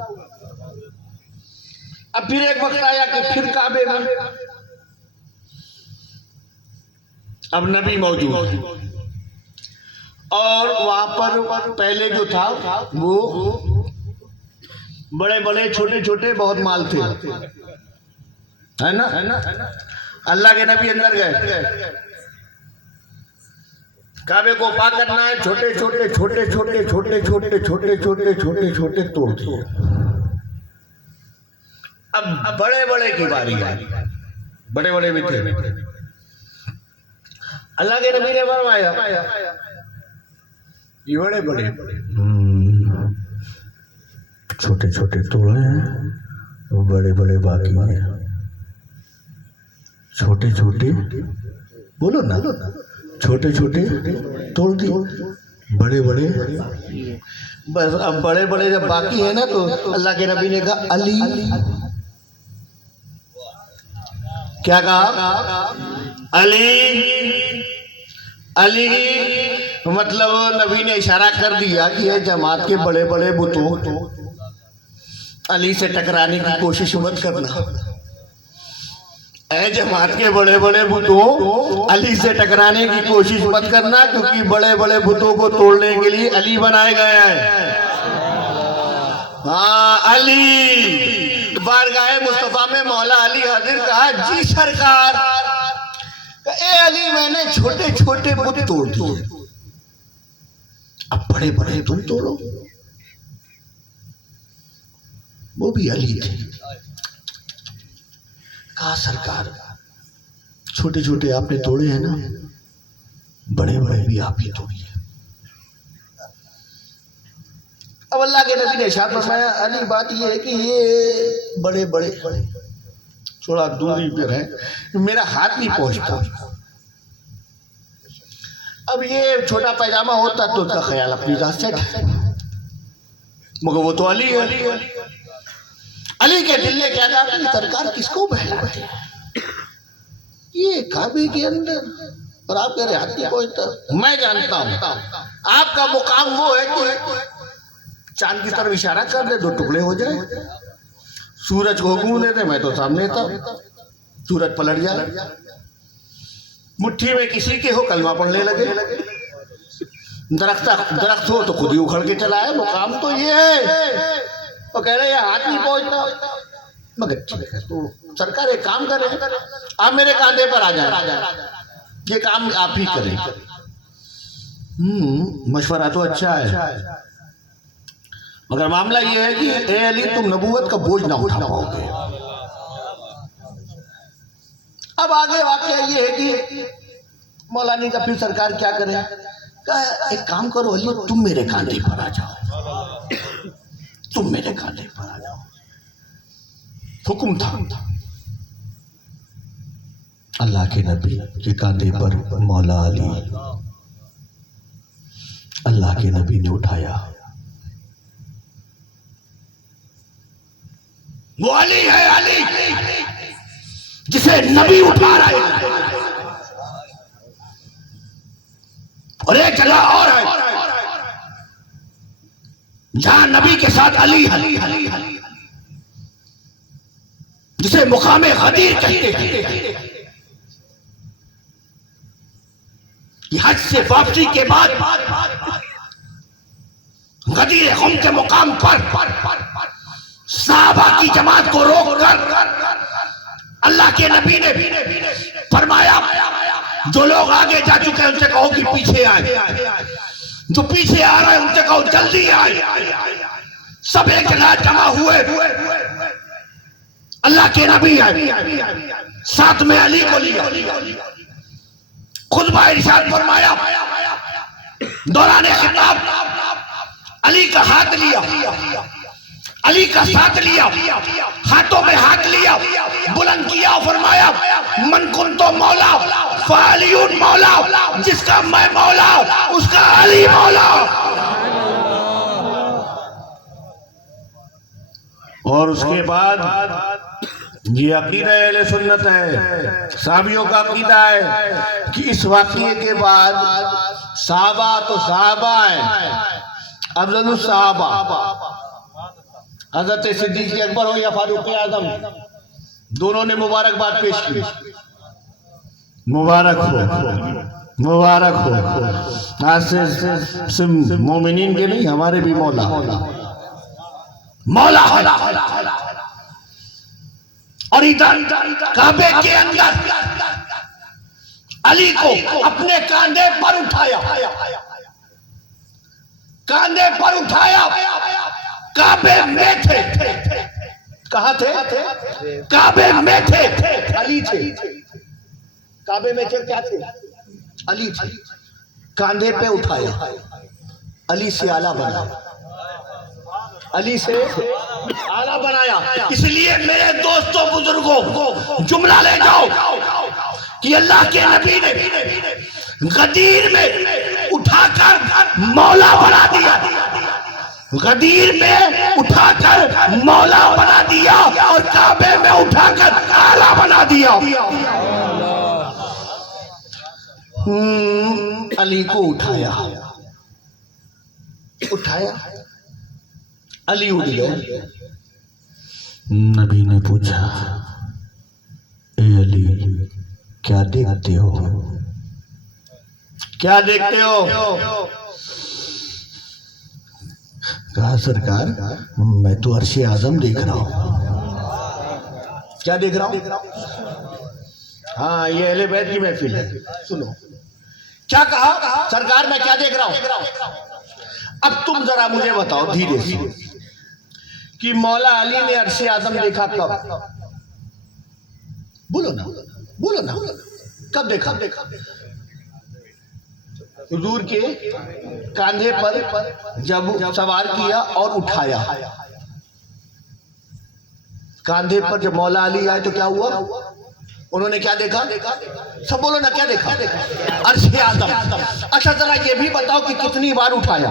अब फिर एक वक्त आया कि फिर काबे में अब नबी मौजूद, और वहां पर पहले जो था वो बड़े बड़े छोटे छोटे बहुत माल थे, है ना। अल्लाह के नबी अंदर गए, काबे को पाक करना है, छोटे छोटे छोटे छोटे छोटे छोटे छोटे छोटे छोटे छोटे तोड़ दिए। अब बड़े बड़े की बारी आई, बड़े बड़े भी थे। अल्लाह के नबी ने फरमाया ये बड़े बड़े छोटे छोटे तोड़े हैं, बड़े बड़े बाकी हैं। छोटे छोटे बोलो ना, छोटे छोटे तोड़ दिए, बड़े बड़े बस। अब बड़े बड़े जब बाकी है ना तो अल्लाह के नबी ने कहा अली, क्या कहा, अली अली। मतलब नबी ने इशारा कर दिया कि ये जमात के बड़े बड़े बुतों अली से टकराने की कोशिश मत करना। ऐ जमात के बड़े बड़े बुतों अली से टकराने की कोशिश मत करना, क्योंकि बड़े बड़े बुतों को तोड़ने के लिए अली बनाए गए हैं। हाँ, अली। बारगाह मुस्तफा में मौला अली हाजिर कहा, जी सरकार। ए अली, मैंने छोटे छोटे बुत तोड़ दिए, अब बड़े बड़े तुम तोड़ो। वो भी अली थे। कहा सरकार, छोटे छोटे आपने तोड़े हैं ना, बड़े बड़े भी आप ही तोड़िए। अब अल्लाह के नबी ने इरशाद फरमाया, अली बात ये है कि ये बड़े बड़े थोड़ा दूरी पर है, मेरा हाथ नहीं पहुंचता। अब ये छोटा पैजामा होता तो उसका ख्याल अपनी जात से, मगर वो तो अली है। अली के दिल ने क्या कहा कि सरकार किसको बहलाते हैं, ये काबे के अंदर, और आप कह रहे हाथ नहीं पहुंचता। मैं जानता हूं आपका मुकाम वो है कि चांद की तरफ इशारा कर दे, दो टुकड़े हो जाए, सूरज को हुक्म दे दे, मैं तो सामने था, सूरज पलट जाए, मुट्ठी में किसी के हो कलमा पढ़ने लगे, दरख्त हो तो खुद ही उखड़ के चला है। मुकाम तो ये है। तो कह रहे हाथ नहीं पहुंचता, मगर ठीक है तो सरकार एक काम करे, आप मेरे कांधे पर आ जाए, ये काम आप ही करें। मशवरा तो अच्छा है। मगर मामला ये है कि ए अली तुम नबूवत का बोझ ना उठा पाओगे। अब आगे वाकया ये है कि मौलानी का फिर सरकार क्या करे, कहा एक काम करो अली, तुम मेरे कांधे पर आ जाओ, तुम मेरे कांधे पर आ जाओ। हुक्म था अल्लाह के नबी के कांधे पर मौला अली, अल्लाह के नबी ने उठाया। वो अली है, अली जिसे नबी उठा रहे हैं। और एक जगह और है जहां नबी के साथ अली है, जिसे मुकामे गदीर कहते हैं। हज से वापसी के बाद गदीर खुम के मुकाम पर साहबा की जमात को रोककर अल्लाह के नबी ने फरमाया, जो लोग आगे जा चुके हैं उनसे कहो कि पीछे आए, जो पीछे आ रहे हैं उनसे कहो जल्दी आए। सब एक जगह जमा हुए, अल्लाह के नबी आए, साथ में अली को लिया, खुतबा इरशाद फरमाया, दौरान खिताब अली का हाथ लिया, अली का साथ लिया, हाथों में हाथ लिया, बुलंद किया, फरमाया मन कुंतो मौला फालियुन मौला, जिसका मैं मौला उसका अली मौला। और उसके बाद ये अकीदा अहले सुन्नत है, साहबियों का अकीदा है कि इस वाक़ये के बाद साहबा तो साहबा है, अफजलुस साहबा हज़रत सिद्दीक़ अकबर हो या फारूक आज़म, दोनों ने मुबारकबाद पेश की। मुबारक हो, मुबारक हो। आज से मोमिनीन के नहीं, हमारे भी मौला मौला है। और इधर काबे के अंदर अली को अपने कांधे पर उठाया, कांधे पर उठाया। काबे में थे, कहाँ थे? काबे में थे, अली थे। काबे में थे, क्या थे? अली थे। कांधे पे उठाया, अली से आला बनाया, अली से आला बनाया। इसलिए मेरे दोस्तों बुजुर्गों जुमला ले जाओ कि अल्लाह के नबी ने गदीर में उठाकर मौला बना दिया, गदीर में उठाकर मौला बना दिया और काबे में उठाकर आला बना दिया। अली को उठाया, उठाया, अली उठ गया। नबी ने पूछा, ए अली क्या देखते हो, क्या देखते हो? कहा सरकार मैं तो अर्शे आजम देख रहा हूं। क्या देख रहा हूं? हाँ, ये अहले बैत की महफिल है, सुनो। क्या कहा सरकार, मैं क्या देख रहा हूं? अब तुम जरा मुझे बताओ धीरे से कि मौला अली ने अर्शे आजम देखा कब? बोलो ना, बोलो ना, कब देखा? हुजूर के कांधे पर जब सवार किया और उठाया, कांधे पर जब मौला अली आए तो क्या हुआ? उन्होंने क्या देखा? सब बोलो ना, क्या देखा? अर्शे आज़म। अच्छा जरा ये भी बताओ कि कितनी बार उठाया?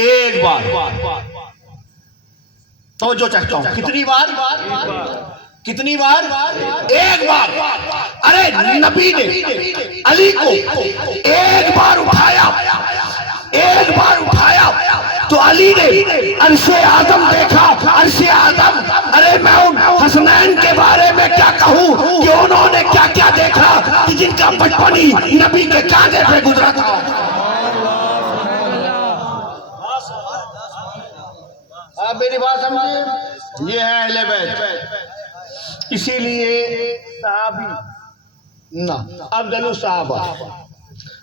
एक बार। तो जो चाहता हूं, कितनी बार? कितनी बार? एक बार। अरे नबी ने अली को एक बार उठाया, एक बार उठाया तो अली ने अर्शे आज़म देखा, अर्शे आज़म। अरे मैं उन हसनैन के बारे में क्या कहूँ कि उन्होंने क्या क्या देखा कि जिनका बचपन ही नबी के कांधे पे गुजरा था। आप मेरी बात समझिए, ये है अहले बैत। इसीलिए साहबी ना अफजलुस साहबा,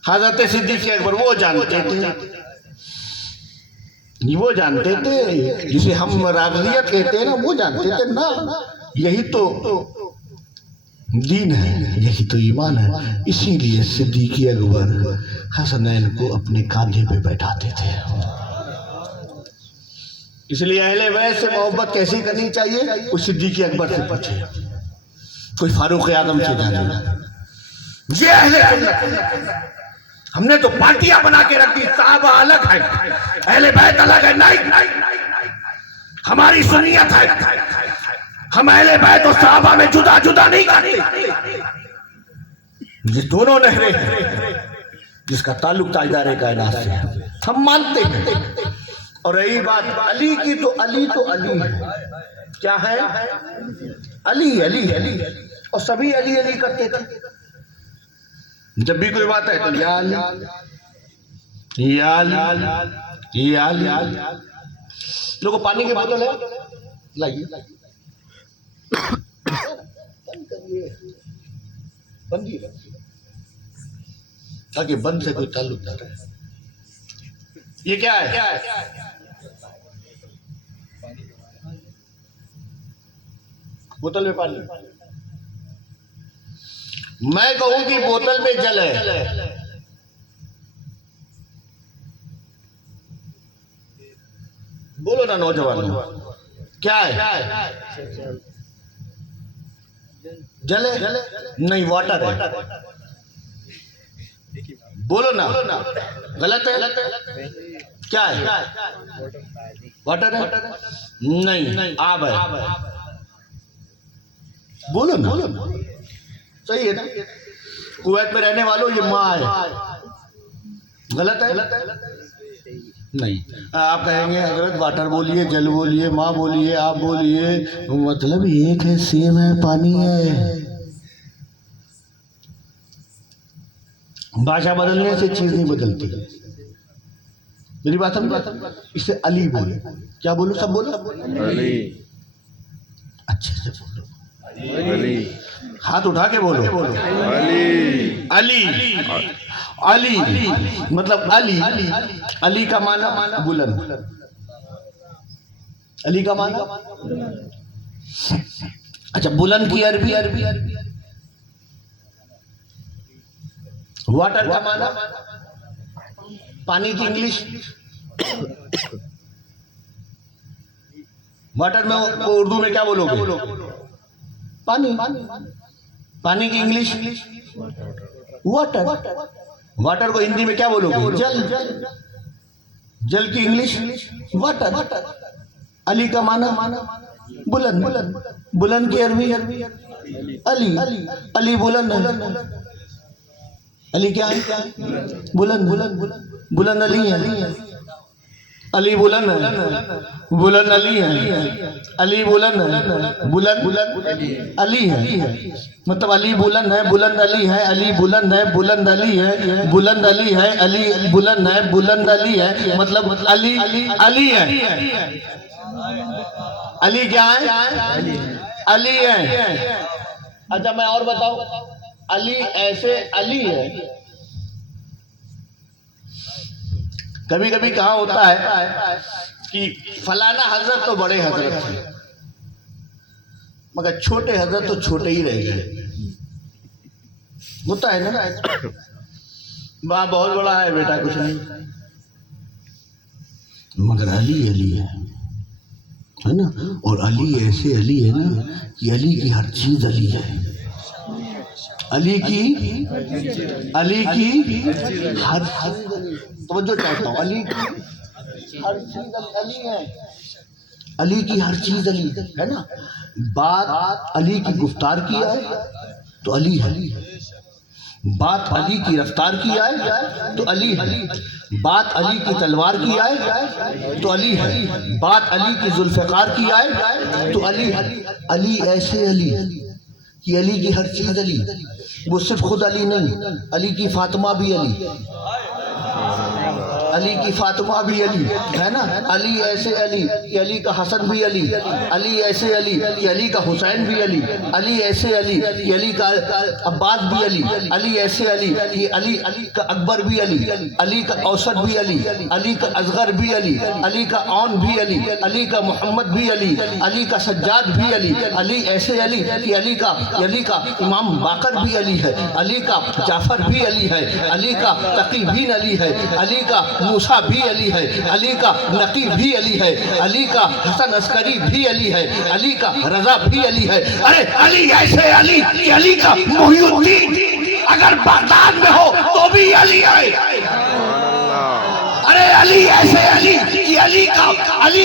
हजरत सिद्दीक़ अकबर वो जानते थे, वो जानते थे, जिसे हम रागजियत कहते हैं ना, वो जानते थे ना, यही तो दीन है, यही तो ईमान है। इसीलिए सिद्दीक़ अकबर हसनैन को अपने कांधे पे बैठाते थे। इसलिए अहले बैत से मोहब्बत कैसी करनी चाहिए, कोई सिद्दीक़ अकबर से पूछे, कोई फारूक आजम से जाने। ये अहले सुन्नत, हमने तो पार्टियां बना के रख दी, साहबा अलग है, अहले बैत अलग है। नहीं, हमारी सुन्नियत है, हम अहले बैत और साहबा में जुदा जुदा नहीं करते। ये दोनों नहरें हैं जिसका ताल्लुक ताजदारे कायनात से है, हम मानते हैं। और रही बात अली की, तो अली है, क्या है, अली अली अली, और सभी अली अली करते थे। जब भी कोई बात है तो या अली या अली या अली। लोगों पानी की बोतल है, लाइए बंदी ताकि बंद से कोई ताल्लुक ना रहे। ये क्या है, बोतल में पानी। मैं कहूं कि बोतल में जल है, बोलो ना नौजवानों, क्या है, जल है, नहीं वाटर है, बोलो ना, गलत है, क्या है, वाटर है, नहीं आब है, बोलो ना, सही है ना। कुवैत में रहने वालों, ये माँ है, गलत है, नहीं। आप कहेंगे हजरत वाटर बोलिए, जल बोलिए, माँ बोलिए, आप बोलिए, मतलब एक है, सेम है, पानी है। भाषा बदलने से चीज नहीं बदलती। मेरी बात समझ, इससे अली बोले, क्या बोलो, सब बोलो अली, अच्छे से बोलो अली, हाथ उठा के बोलो अली अली अली, मतलब अली, अली का माना बुलंद, अली का माना, अच्छा बुलंद की अरबी, वाटर का माना पानी की इंग्लिश, वाटर में को उर्दू में क्या बोलोगे, पानी, पानी की इंग्लिश वाटर, वाटर को हिंदी में क्या बोलोगे, जल, जल की इंग्लिश वाटर, अली का माना बुलंद, बुलंद की अरबी अली, अली बुलंद, अली क्या है, बुलंद, बुलंद अली है, अली बुलंद है, बुलंद अली है, अली बुलंद है, बुलंद अली है, मतलब अली बुलंद है, बुलंद अली है, अली बुलंद है, बुलंद अली है, बुलंद अली है, अली बुलंद है, बुलंद अली है, मतलब अली अली है। अली क्या है, अली है। अच्छा मैं और बताऊं, अली ऐसे अली है, कभी कभी कहा होता है कि फलाना हजरत तो बड़े हजरत थे, मगर छोटे हजरत तो छोटे ही रह गए, होता है ना, वहाँ बहुत बड़ा है बेटा कुछ नहीं, मगर अली अली है ना। और अली ऐसे अली है ना कि अली की हर चीज अली है, अली की हर तवज्जो चाहता हूँ, अली की हर चीज अली है, अली की हर चीज अली है ना। बात अली की गुफ्तार की है तो अली है, बात अली की रफ्तार की है तो अली है, बात अली की तलवार की है तो अली है, बात अली की जुल्फ़िकार की है तो अली है। अली ऐसे अली कि अली की हर चीज अली, वो सिर्फ खुद अली नहीं, अली की फातिमा भी अली, अली की फातिमा भी अली है ना, अली ऐसे अली कि अली का हसन भी अली, अली ऐसे अली कि अली का हुसैन भी अली, अली ऐसे अली कि अली का अब्बास भी अली, अली ऐसे अली कि अली का अकबर भी अली, अली का औसत भी अली, अली का असगर भी अली, अली का औन भी अली, अली का मोहम्मद भी अली, अली का सज्जाद भी अली, अली ऐसे अली कि अली का इमाम बाकर भी अली है, अली का जाफर भी अली है, अली का तकी भी अली है, अली का मूसा भी अली है, अली का नकी भी अली है, अली का हसन अस्करी भी अली है, अली का रजा भी अली है। अरे अली ऐसे अली कि अली का मोहिउद्दीन अगर बगदाद में हो तो भी अली है। अरे अली ऐसे अली कि अली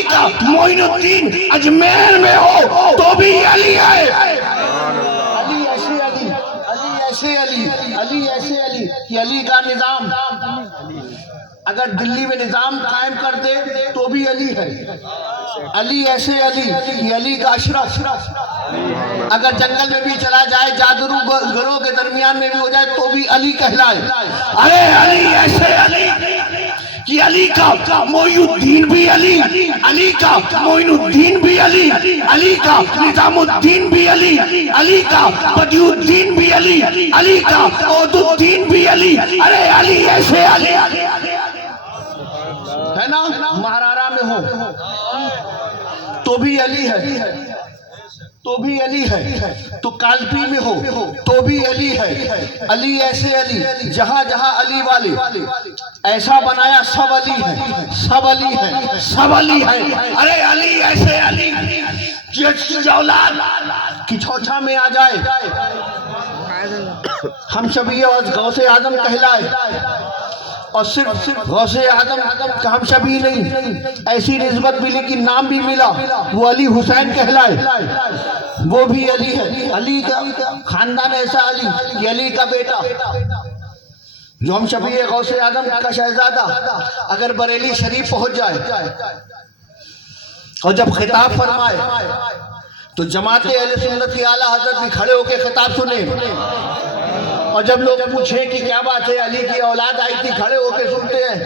का मोइनुद्दीन अजमेर में हो तो भी अली है। अली ऐसे अली, अली ऐसे अली, अली ऐसे अली कि अली का निजाम अगर दिल्ली में निजाम कायम कर दे तो भी अली है। अली ऐसे अली कि अली का अशरफ अगर जंगल में भी चला जाए, जादरू घरों के दरमियान में भी हो जाए तो भी अली कहलाए। अरे अली ऐसे अली कि अली का मोइनुद्दीन भी अली, अली का मोइनुद्दीन भी अली, अली का निजामुद्दीन भी अली, अली का बदियुद्दीन भी अली, अली का औदुद्दीन भी अली। अरे अली ऐसे अली है ना, महारारा में हो तो भी अली है, तो भी अली है, तो कालपी में हो तो भी अली है। अली ऐसे अली जहां जहां अली वाले ऐसा बनाया सब अली है, सब अली है, सब अली है। अरे अली ऐसे अली कि औलाद की छौछा में आ जाए हम शबीए और गौसे आजम कहलाए, और सिर्फ गौसे आजम का हम शबी नहीं, ऐसी निस्बत मिली कि नाम भी मिला, वो अली हुसैन कहलाए, वो भी अली है। अली का खानदान ऐसा अली कि अली का बेटा जो हम शबी गौसे आजम का शहजादा अगर बरेली शरीफ पहुंच जाए और जब खिताब फरमाए तो जमाते अहले सुन्नत की आला हजरत भी खड़े होकर खिताब सुने, और जब लोग पूछे कि क्या बात है अली की औलाद आई थी, खड़े होकर सुनते हैं,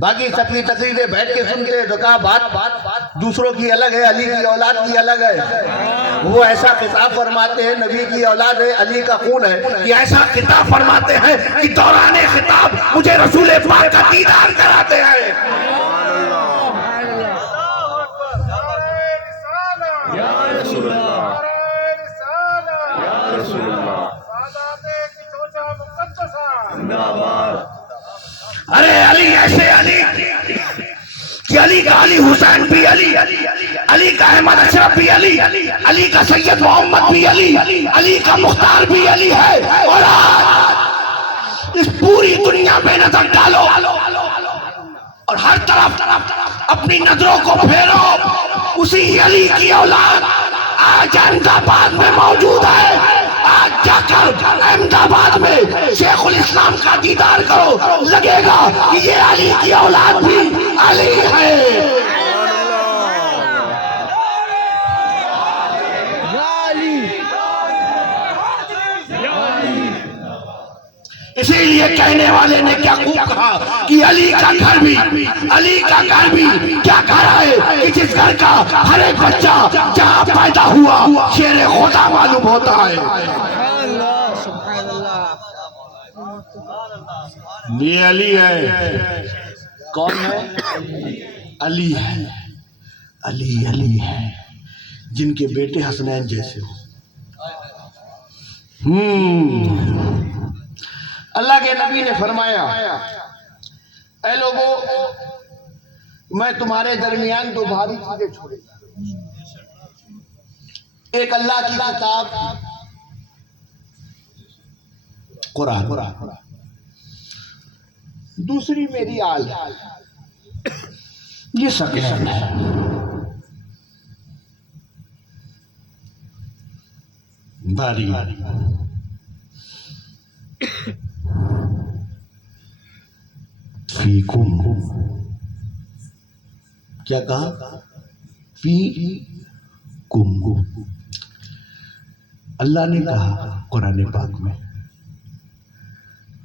बाकी तकरीर तकरीरें बैठ के सुनते हैं, तो कहा बात दूसरों की अलग है, अली की औलाद की अलग है। वो ऐसा खिताब फरमाते हैं, नबी की औलाद है, अली का खून है, कि ऐसा खिताब फरमाते हैं कि दौराने खिताब मुझे रसूल पाक का दीदार कराते हैं। अरे अली ऐसे अली कि अली का अली हुसैन भी अली, अली का अहमद अशरफ भी अली, अली का सैयद मोहम्मद भी अली, अली का मुख्तार भी अली है। और आज इस पूरी दुनिया में नजर डालो और हर तरफ अपनी नजरों को फेरो, उसी अली की औलाद आज अहमदाबाद में मौजूद है। आज जाकर अहमदाबाद में शेखुल इस्लाम का दीदार करो, लगेगा कि ये अली की औलाद भी अली है। इसीलिए कहने वाले ने क्या खूब कहा कि अली का घर भी क्या घर है कि जिस घर का हर एक बच्चा जहाँ पैदा हुआ शेर खुदा मालूम होता है। ये अली है। कौन है? अली है। अली है जिनके बेटे हसनैन जैसे हो। अल्लाह के नबी ने फरमाया, ऐ लोगों, मैं तुम्हारे दरमियान दो भारी चीजें छोड़े, एक अल्लाह की किताब कुरान, दूसरी मेरी आल, ये सकलैन है। भारी फीकुम, क्या कहा? फीकुम। अल्लाह ने कहा कुरान पाक में,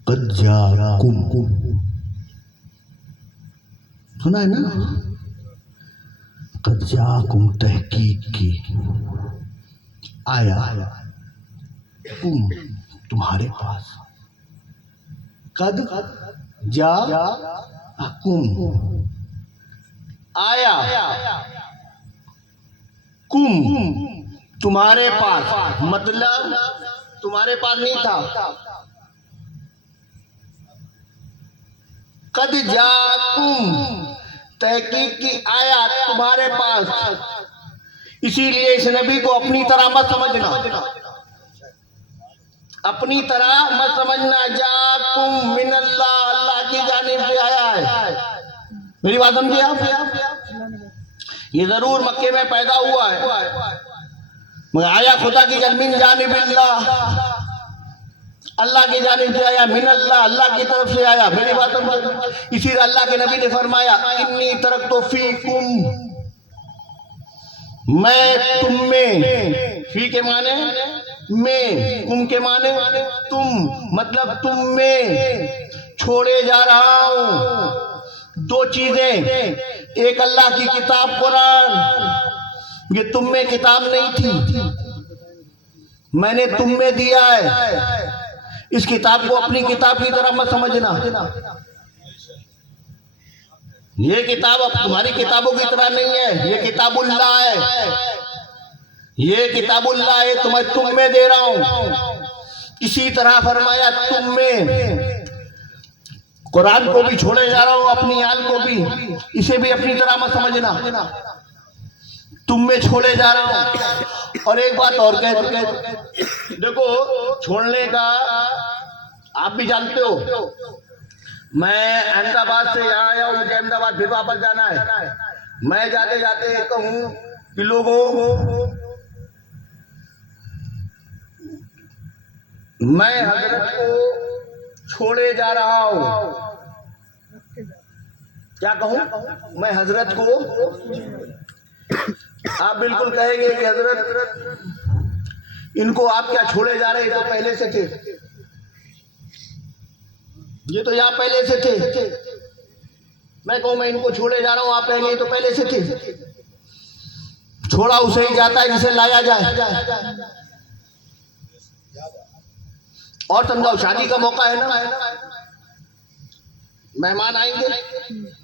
कद जाकुम, सुना है ना, कद जाकुम तहकीक की, आया तुम्हारे पास, कद जाकुम, आया कुम तुम्हारे पास, मतलब तुम्हारे पास नहीं था। कद जाकुम तहकीक की आया तुम्हारे पास, इसीलिए इस नबी को अपनी तरह मत समझना, अपनी तरह मत समझना। जाकुम मिनल्लाह, अल्लाह की जानिब से आया है। मेरी बात समझिए आप? ये जरूर मक्के में पैदा हुआ है, मगर आया खुदा की मिन जानिबिल्लाह, अल्लाह की जानिब से आया, मिनल्लाह, अल्लाह की तरफ से आया। मेरी बात समझ। इसीलिए अल्लाह के नबी ने फरमाया, इन्नी तरक्तु फीकुम, मैं तुम में, फी के माने में, कुम के माने तुम, मतलब तुम में छोड़े जा रहा हूं दो चीजें। एक अल्लाह की किताब कुरान, ये तुम में किताब नहीं थी, मैंने तुम में दिया है। इस किताब को अपनी किताब की तरह मत समझना। ये किताब अब तुम्हारी किताबों की तरह नहीं है, ये किताबुल्लाह है, ये किताबुल्लाह है, तुम्हें तुम में दे रहा हूं। इसी तरह फरमाया तुम में, कुरान को भी छोड़े जा रहा हूं, अपनी आल को भी, इसे भी अपनी तरह मत समझना, तुम में छोड़े जा रहा हूं। और एक बात और कह, देखो छोड़ने का आप भी जानते हो, मैं अहमदाबाद से यहाँ आया हूं, मुझे अहमदाबाद फिर वापस जाना है। मैं जाते जाते कहूं कि लोगों, मैं हजरत को छोड़े जा रहा हूं, क्या कहूं? मैं हजरत को, आप बिल्कुल कहेंगे कि हजरत इनको आप क्या छोड़े जा रहे हैं, तो पहले से थे, ये तो यहाँ पहले से थे। मैं कहूं मैं इनको छोड़े जा रहा हूं, आप कहेंगे तो पहले से थे। छोड़ा उसे ही जाता है जिसे लाया जाए। और समझाओ, शादी का मौका है ना, मेहमान आएंगे,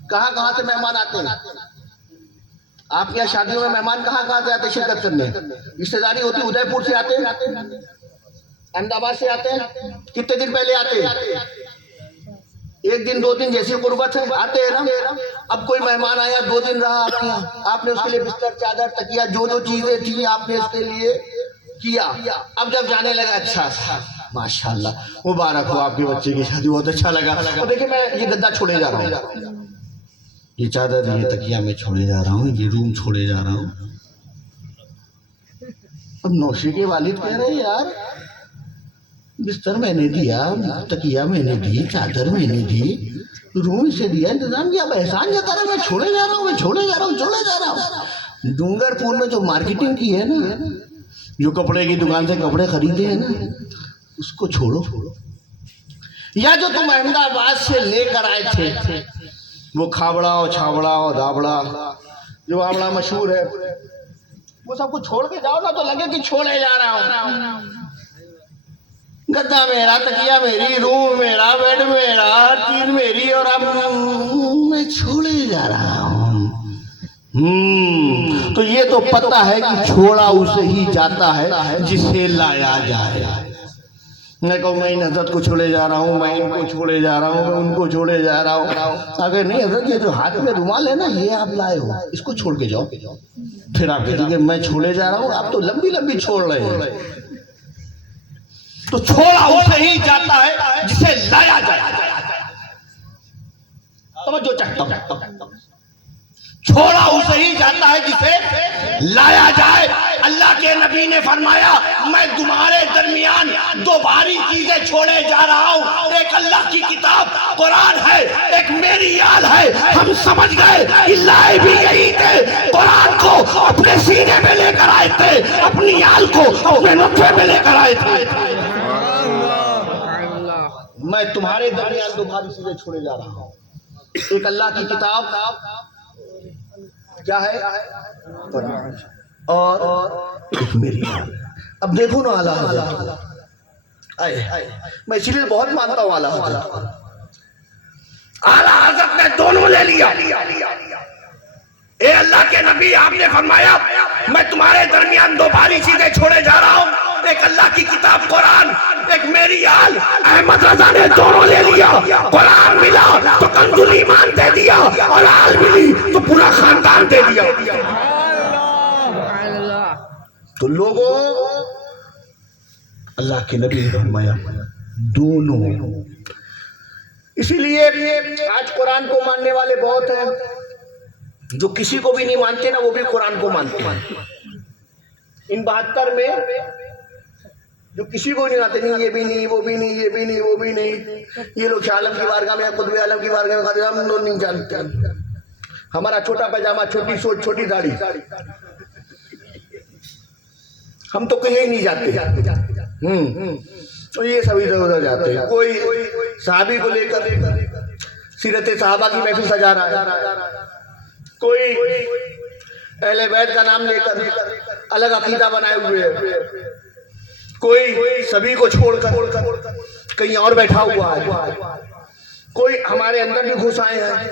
कहां कहां से मेहमान आते हैं? आपके यहाँ शादियों में मेहमान कहां कहां से आते शिरकत करने? रिश्तेदारी होती उदयपुर से आते हैं, अहमदाबाद से आते हैं, कितने दिन पहले आते हैं? एक दिन 2 दिन जैसी गुर्बत है आते हैं ना। अब कोई मेहमान आया, 2 दिन रहा आपके यहाँ, आपने उसके लिए बिस्तर, चादर, तकिया, जो जो चीजें थी आपने उसके लिए किया। अब जब जाने लगा, अच्छा माशाल्लाह मुबारक हो, आपके बच्चे की शादी बहुत अच्छा लगा, तो देखिए मैं ये गद्दा छोड़े जा रहा हूँ, ये चादर, ये तकिया मैं छोड़े जा रहा हूँ, ये रूम छोड़े जा रहा हूँ। अब नौशी के वालिद कह रहे यार, बिस्तर मैंने दिया, तकिया मैंने दी, चादर मैंने दी, रूम से दिया, इंतजाम किया, अब एहसान जता रहा, मैं छोड़े जा रहा हूँ, मैं छोड़े जा रहा हूँ, छोड़े जा रहा हूँ। डूंगरपुर में जो मार्केटिंग की है ना, जो कपड़े की दुकान से कपड़े खरीदे हैं ना, उसको छोड़ो। या जो तुम अहमदाबाद से लेकर आए थे, वो खाबड़ा और छाबड़ा और दाबड़ा, जो आंवला मशहूर है, वो सबको छोड़ के जाओ ना, तो लगे कि छोड़े जा रहा हूँ। गद्दा मेरा, तकिया मेरी, रूम मेरा, बेड मेरा, हर चीज मेरी, और अब मैं छोड़े जा रहा हूँ। तो ये तो पता है कि छोड़ा उसे ही जाता है जिसे लाया जाए। मैं कहूँ मैं इन हजरत को छोड़े जा रहा हूँ, मैं इनको छोड़े जा रहा हूँ, मैं उनको छोड़े जा रहा हूँ, अगर नहीं हजरत ये जो हाथ में रुमाल है ना, ये आप लाए हो, इसको छोड़ के जाओ। फिर आप कहेंगे मैं छोड़े जा रहा हूँ, आप तो लंबी लंबी छोड़ रहे हैं। तो छोड़ा उसे ही जाता है जिसे लाया जाए। समझो, छोड़ा उसे ही जाता है जिसे लाया जाए। अल्लाह के नबी ने फरमाया, मैं तुम्हारे दरमियान 2 भारी चीजें छोड़े जा रहा हूँ, एक अल्लाह की किताब कुरान है, एक मेरी आल है। हम समझ गए कि लाए भी यही थे, कुरान को अपने सीने में लेकर आए थे, अपनी आल को अपने नुत्फे में लेकर आए थे। मैं तुम्हारे दरमियान 2 भारी चीजें छोड़े जा रहा हूँ, एक अल्लाह की किताब क्या है, और एक मेरी। अब देखो ना आला हज़रत, मैं इसलिए बहुत मानता हूँ आला हज़रत ने दोनों ले लिया। ए अल्लाह के नबी, आपने फरमाया मैं तुम्हारे दरमियान दो भारी चीजें छोड़े जा रहा हूँ, एक अल्लाह की किताब कुरान, एक मेरी आल। अहमद रजा ने दोनों ले लिया। कुरान मिला तो कंजुल ईमान दे दिया, और आल मिली तो पूरा खानदान दे दिया। तो लोगों, अल्लाह के नबी ने फरमाया दोनों। इसीलिए आज कुरान को मानने वाले बहुत हैं, जो किसी को भी नहीं मानते ना, वो भी कुरान को मानते हैं। इन 72 में जो किसी को नहीं आते, नहीं ये भी नहीं, वो भी नहीं, ये भी नहीं, वो भी नहीं, ये लोग शाह आलम की बारगाह में, कुतुब आलम की बारगाह में, हम लोग नहीं जानते। हमारा छोटा पैजामा, छोटी सोच, छोटी दाढ़ी, हम तो कहीं नहीं जाते। तो ये सब इधर उधर जाते हैं। कोई साहबी को लेकर सीरत सहाबा की महफिल सजा रहा है, कोई अहले बैत का नाम लेकर अलग अकीदा बनाए हुए है, कोई सभी को छोड़कर कहीं और बैठा हुआ है, कोई हमारे अंदर भी घुस आए हैं,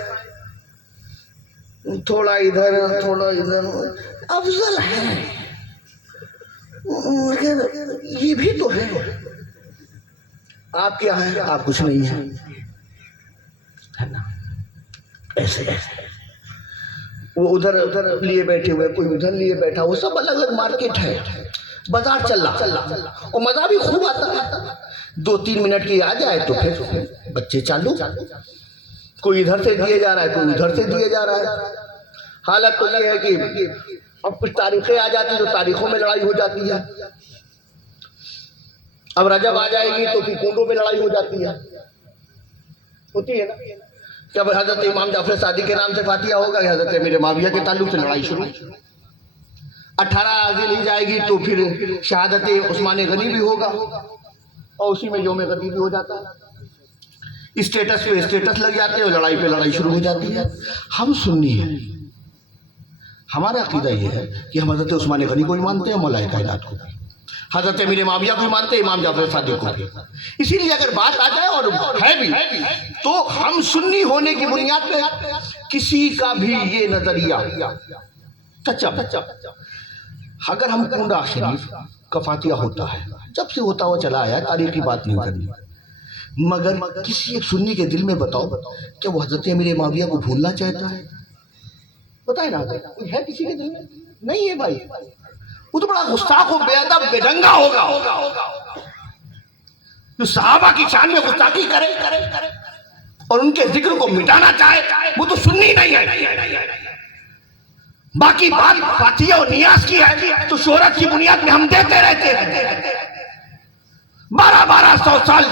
थोड़ा इधर थोड़ा इधर। अफजल है, ये भी तो है। आप क्या है? आप कुछ नहीं है, है ना? ऐसे ऐसे वो उधर उधर लिए बैठे हुए, कोई उधर लिए बैठा, वो सब अलग अलग मार्केट है, बाजार चल रहा, और मजा भी खूब आता है। 2-3 मिनट की आ जाए तो फिर बच्चे चालू, कोई इधर से दिए जा रहा है, कोई उधर से दिए जा रहा है। हालत तो ये है कि अब कुछ तारीखें आ जाती, तो तारीखों में लड़ाई हो जाती है। अब रजब आ जाएगी तो फिर कुंडों में लड़ाई हो जाती है, होती है ना? क्या हजरत इमाम जाफर सादिक के नाम से फातिहा होगा, हजरत अमीर माविया के ताल्लुक से लड़ाई शुरू। 18 ज़िल जाएगी तो फिर शहादत उस्मान गनी भी होगा, और उसी में यौम गदी भी हो जाता है। स्टेटस पे स्टेटस लग जाते हैं, और लड़ाई पे लड़ाई शुरू हो जाती है। हम सुन्नी हैं, हमारा अकीदा ये है कि हम हजरत उस्मान गनी को भी मानते हैं, मौलाए कायनात को भी, हजरत अमीर माविया को भी मानते हैं, इमाम जाफर सादिक को भी। इसीलिए अगर बात आ जाए, और है भी, तो हम सुन्नी होने की बुनियाद पे किसी का भी ये नजरिया अगर हम कुंडा शरीफ का फातिहा होता है, जब से होता हुआ चला आया, तारीख की बात नहीं करनी, मगर किसी एक सुन्नी के दिल में बताओ, क्या वो हजरत अमीर माविया को भूलना चाहता है? बताए ना, कोई है किसी के दिल में? नहीं है भाई। वो तो बड़ा गुस्ताख हो, बेअदब, बेढंगा होगा जो सहाबा की शान में गुस्ताखी करे और उनके जिक्र को मिटाना चाहे, वो तो सुन्नी नहीं है। बाकी बात फातिहा और नियाज की है, तो शोहरत की बुनियाद में हम देते रहते हैं। 1200 साल,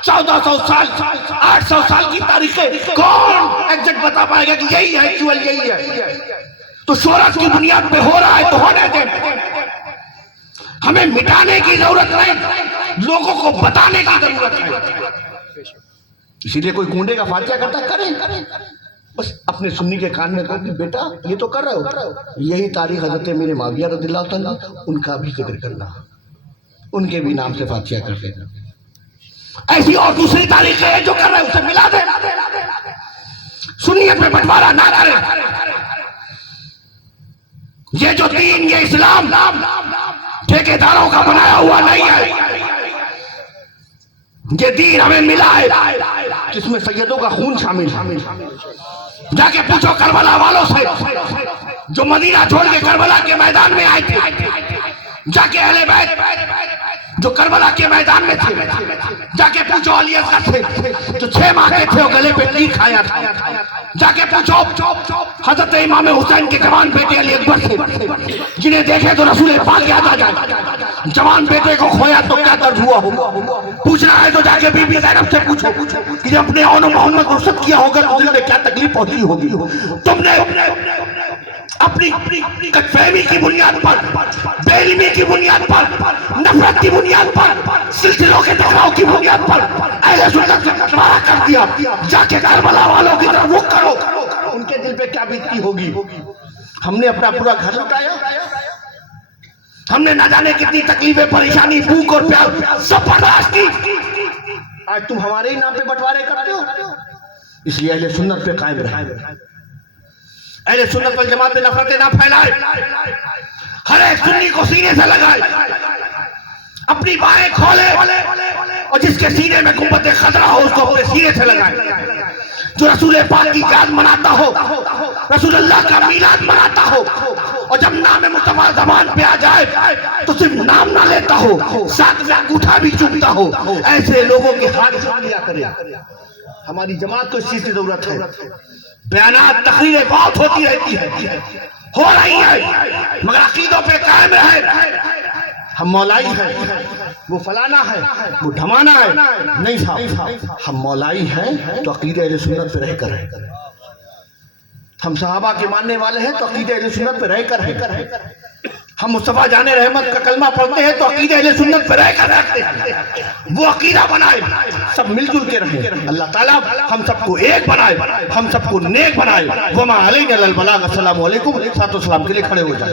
1400 साल, 800 साल की तारीखें कौन एग्जैक्ट बता पाएगा कि यही है, एक्चुअल यही है? तो शोहरत की बुनियाद पे हो रहा है तो होने दें, हमें मिटाने की जरूरत नहीं, लोगों को बताने की जरूरत है। इसीलिए कोई कुंडे का फातिहा करता है, करें, बस अपने सुन्नी के कान में कहो कि बेटा ये तो कर रहे हो, यही तारीख हजरत मेरे माविया रज़ियल्लाहु ताला उनका भी जिक्र करना, उनके भी नाम से फातिहा कर देना। ऐसी और दूसरी तारीखें हैं जो कर रहे हैं, उसे मिला दे, सुन्नियत में बंटवारा ना करें। ये जो दीन, ये इस्लाम ठेकेदारों का बनाया हुआ नहीं है, ये दीन हमें मिला है जिसमें सैयदों का खून शामिल है। जाके पूछो करबला वालों से जो मदीना छोड़ के करबला के मैदान में आए थे, जाके अहले बैत जो करबला के मैदान में थे, जाके पूछो अली असगर से जो 6 माह के थे और गले पे तीर खाया था, जाके पूछो हजरत इमाम हुसैन के जवान बेटे अली अकबर से जिन्हें देखे तो रसूल पाक याद आ जाए, जवान बेटे को खोया तो क्या दर्द हुआ होगा। पूछना है तो जाके बीबी ज़ैनब से पूछो कि अपने औन मोहम्मद को रुखसत किया होगा तो दिल में क्या तकलीफ पहुंची होगी। तुमने अपनी गलतफहमी की बुनियाद पर, बेइल्मी की बुनियाद पर, नफरत की बुनियाद पर, सिलसिलों के टकराव की बुनियाद पर अहले सुन्नत से बंटवारा कर दिया। जाके करबला वालों की तरफ रुख करो, उनके दिल पे क्या बीतती होगी। हमने अपना पूरा घर लुटाया, हमने न जाने कितनी तकलीफें, परेशानी, भूख और प्यास सब बर्दाश्त की। आज तुम हमारे ही नाम पे बंटवारे करते हो। इसलिए अहले सुन्नत पे कायम रहे, अहले सुन्नत वल जमात पे नफरतें ना फैलाए, हर एक सुन्नी को सीने से लगाए, अपनी बाहें खोले और जिसके सीने में गुंबद खतरा हो उसको अपने सीने से लगाए। जो रसूल पाक की याद मनाता हो, रसूल अल्लाह का मीलाद मनाता हो और जब नाम मुस्तफा ज़बान पे आ जाए तो सिर्फ नाम ना लेता हो, साथ में अंगूठा भी चूमता हो, ऐसे लोगों के हाथ छू लिया करे। हमारी जमात को इस चीज की जरूरत है। बयानात, तकरीरें बहुत होती रहती है, हो रही है, मगर अकीदों पे कायम रहे। हम मौलाई है, वो फलाना है, वो ढमाना है, नहीं साहब, हम मौलाई हैं तो अकीदे अहले सुन्नत पे रहकर है। हम सहाबा के मानने वाले हैं तो अकीदे अहले सुन्नत पे रहकर है। हम मुस्तफा जाने रहमत का कलमा पढ़ते हैं तो अकीदे अहले सुन्नत पे रहकर रहते हैं। वो अकीदा बनाए, सब मिलजुल के रहे। अल्लाह ताला हम सबको एक बनाए, हम सबको नेक बनाए। वमा अलैना इल्लल बलाग। अस्सलामु अलैकुम। सातो सलाम के लिए खड़े हो जाए।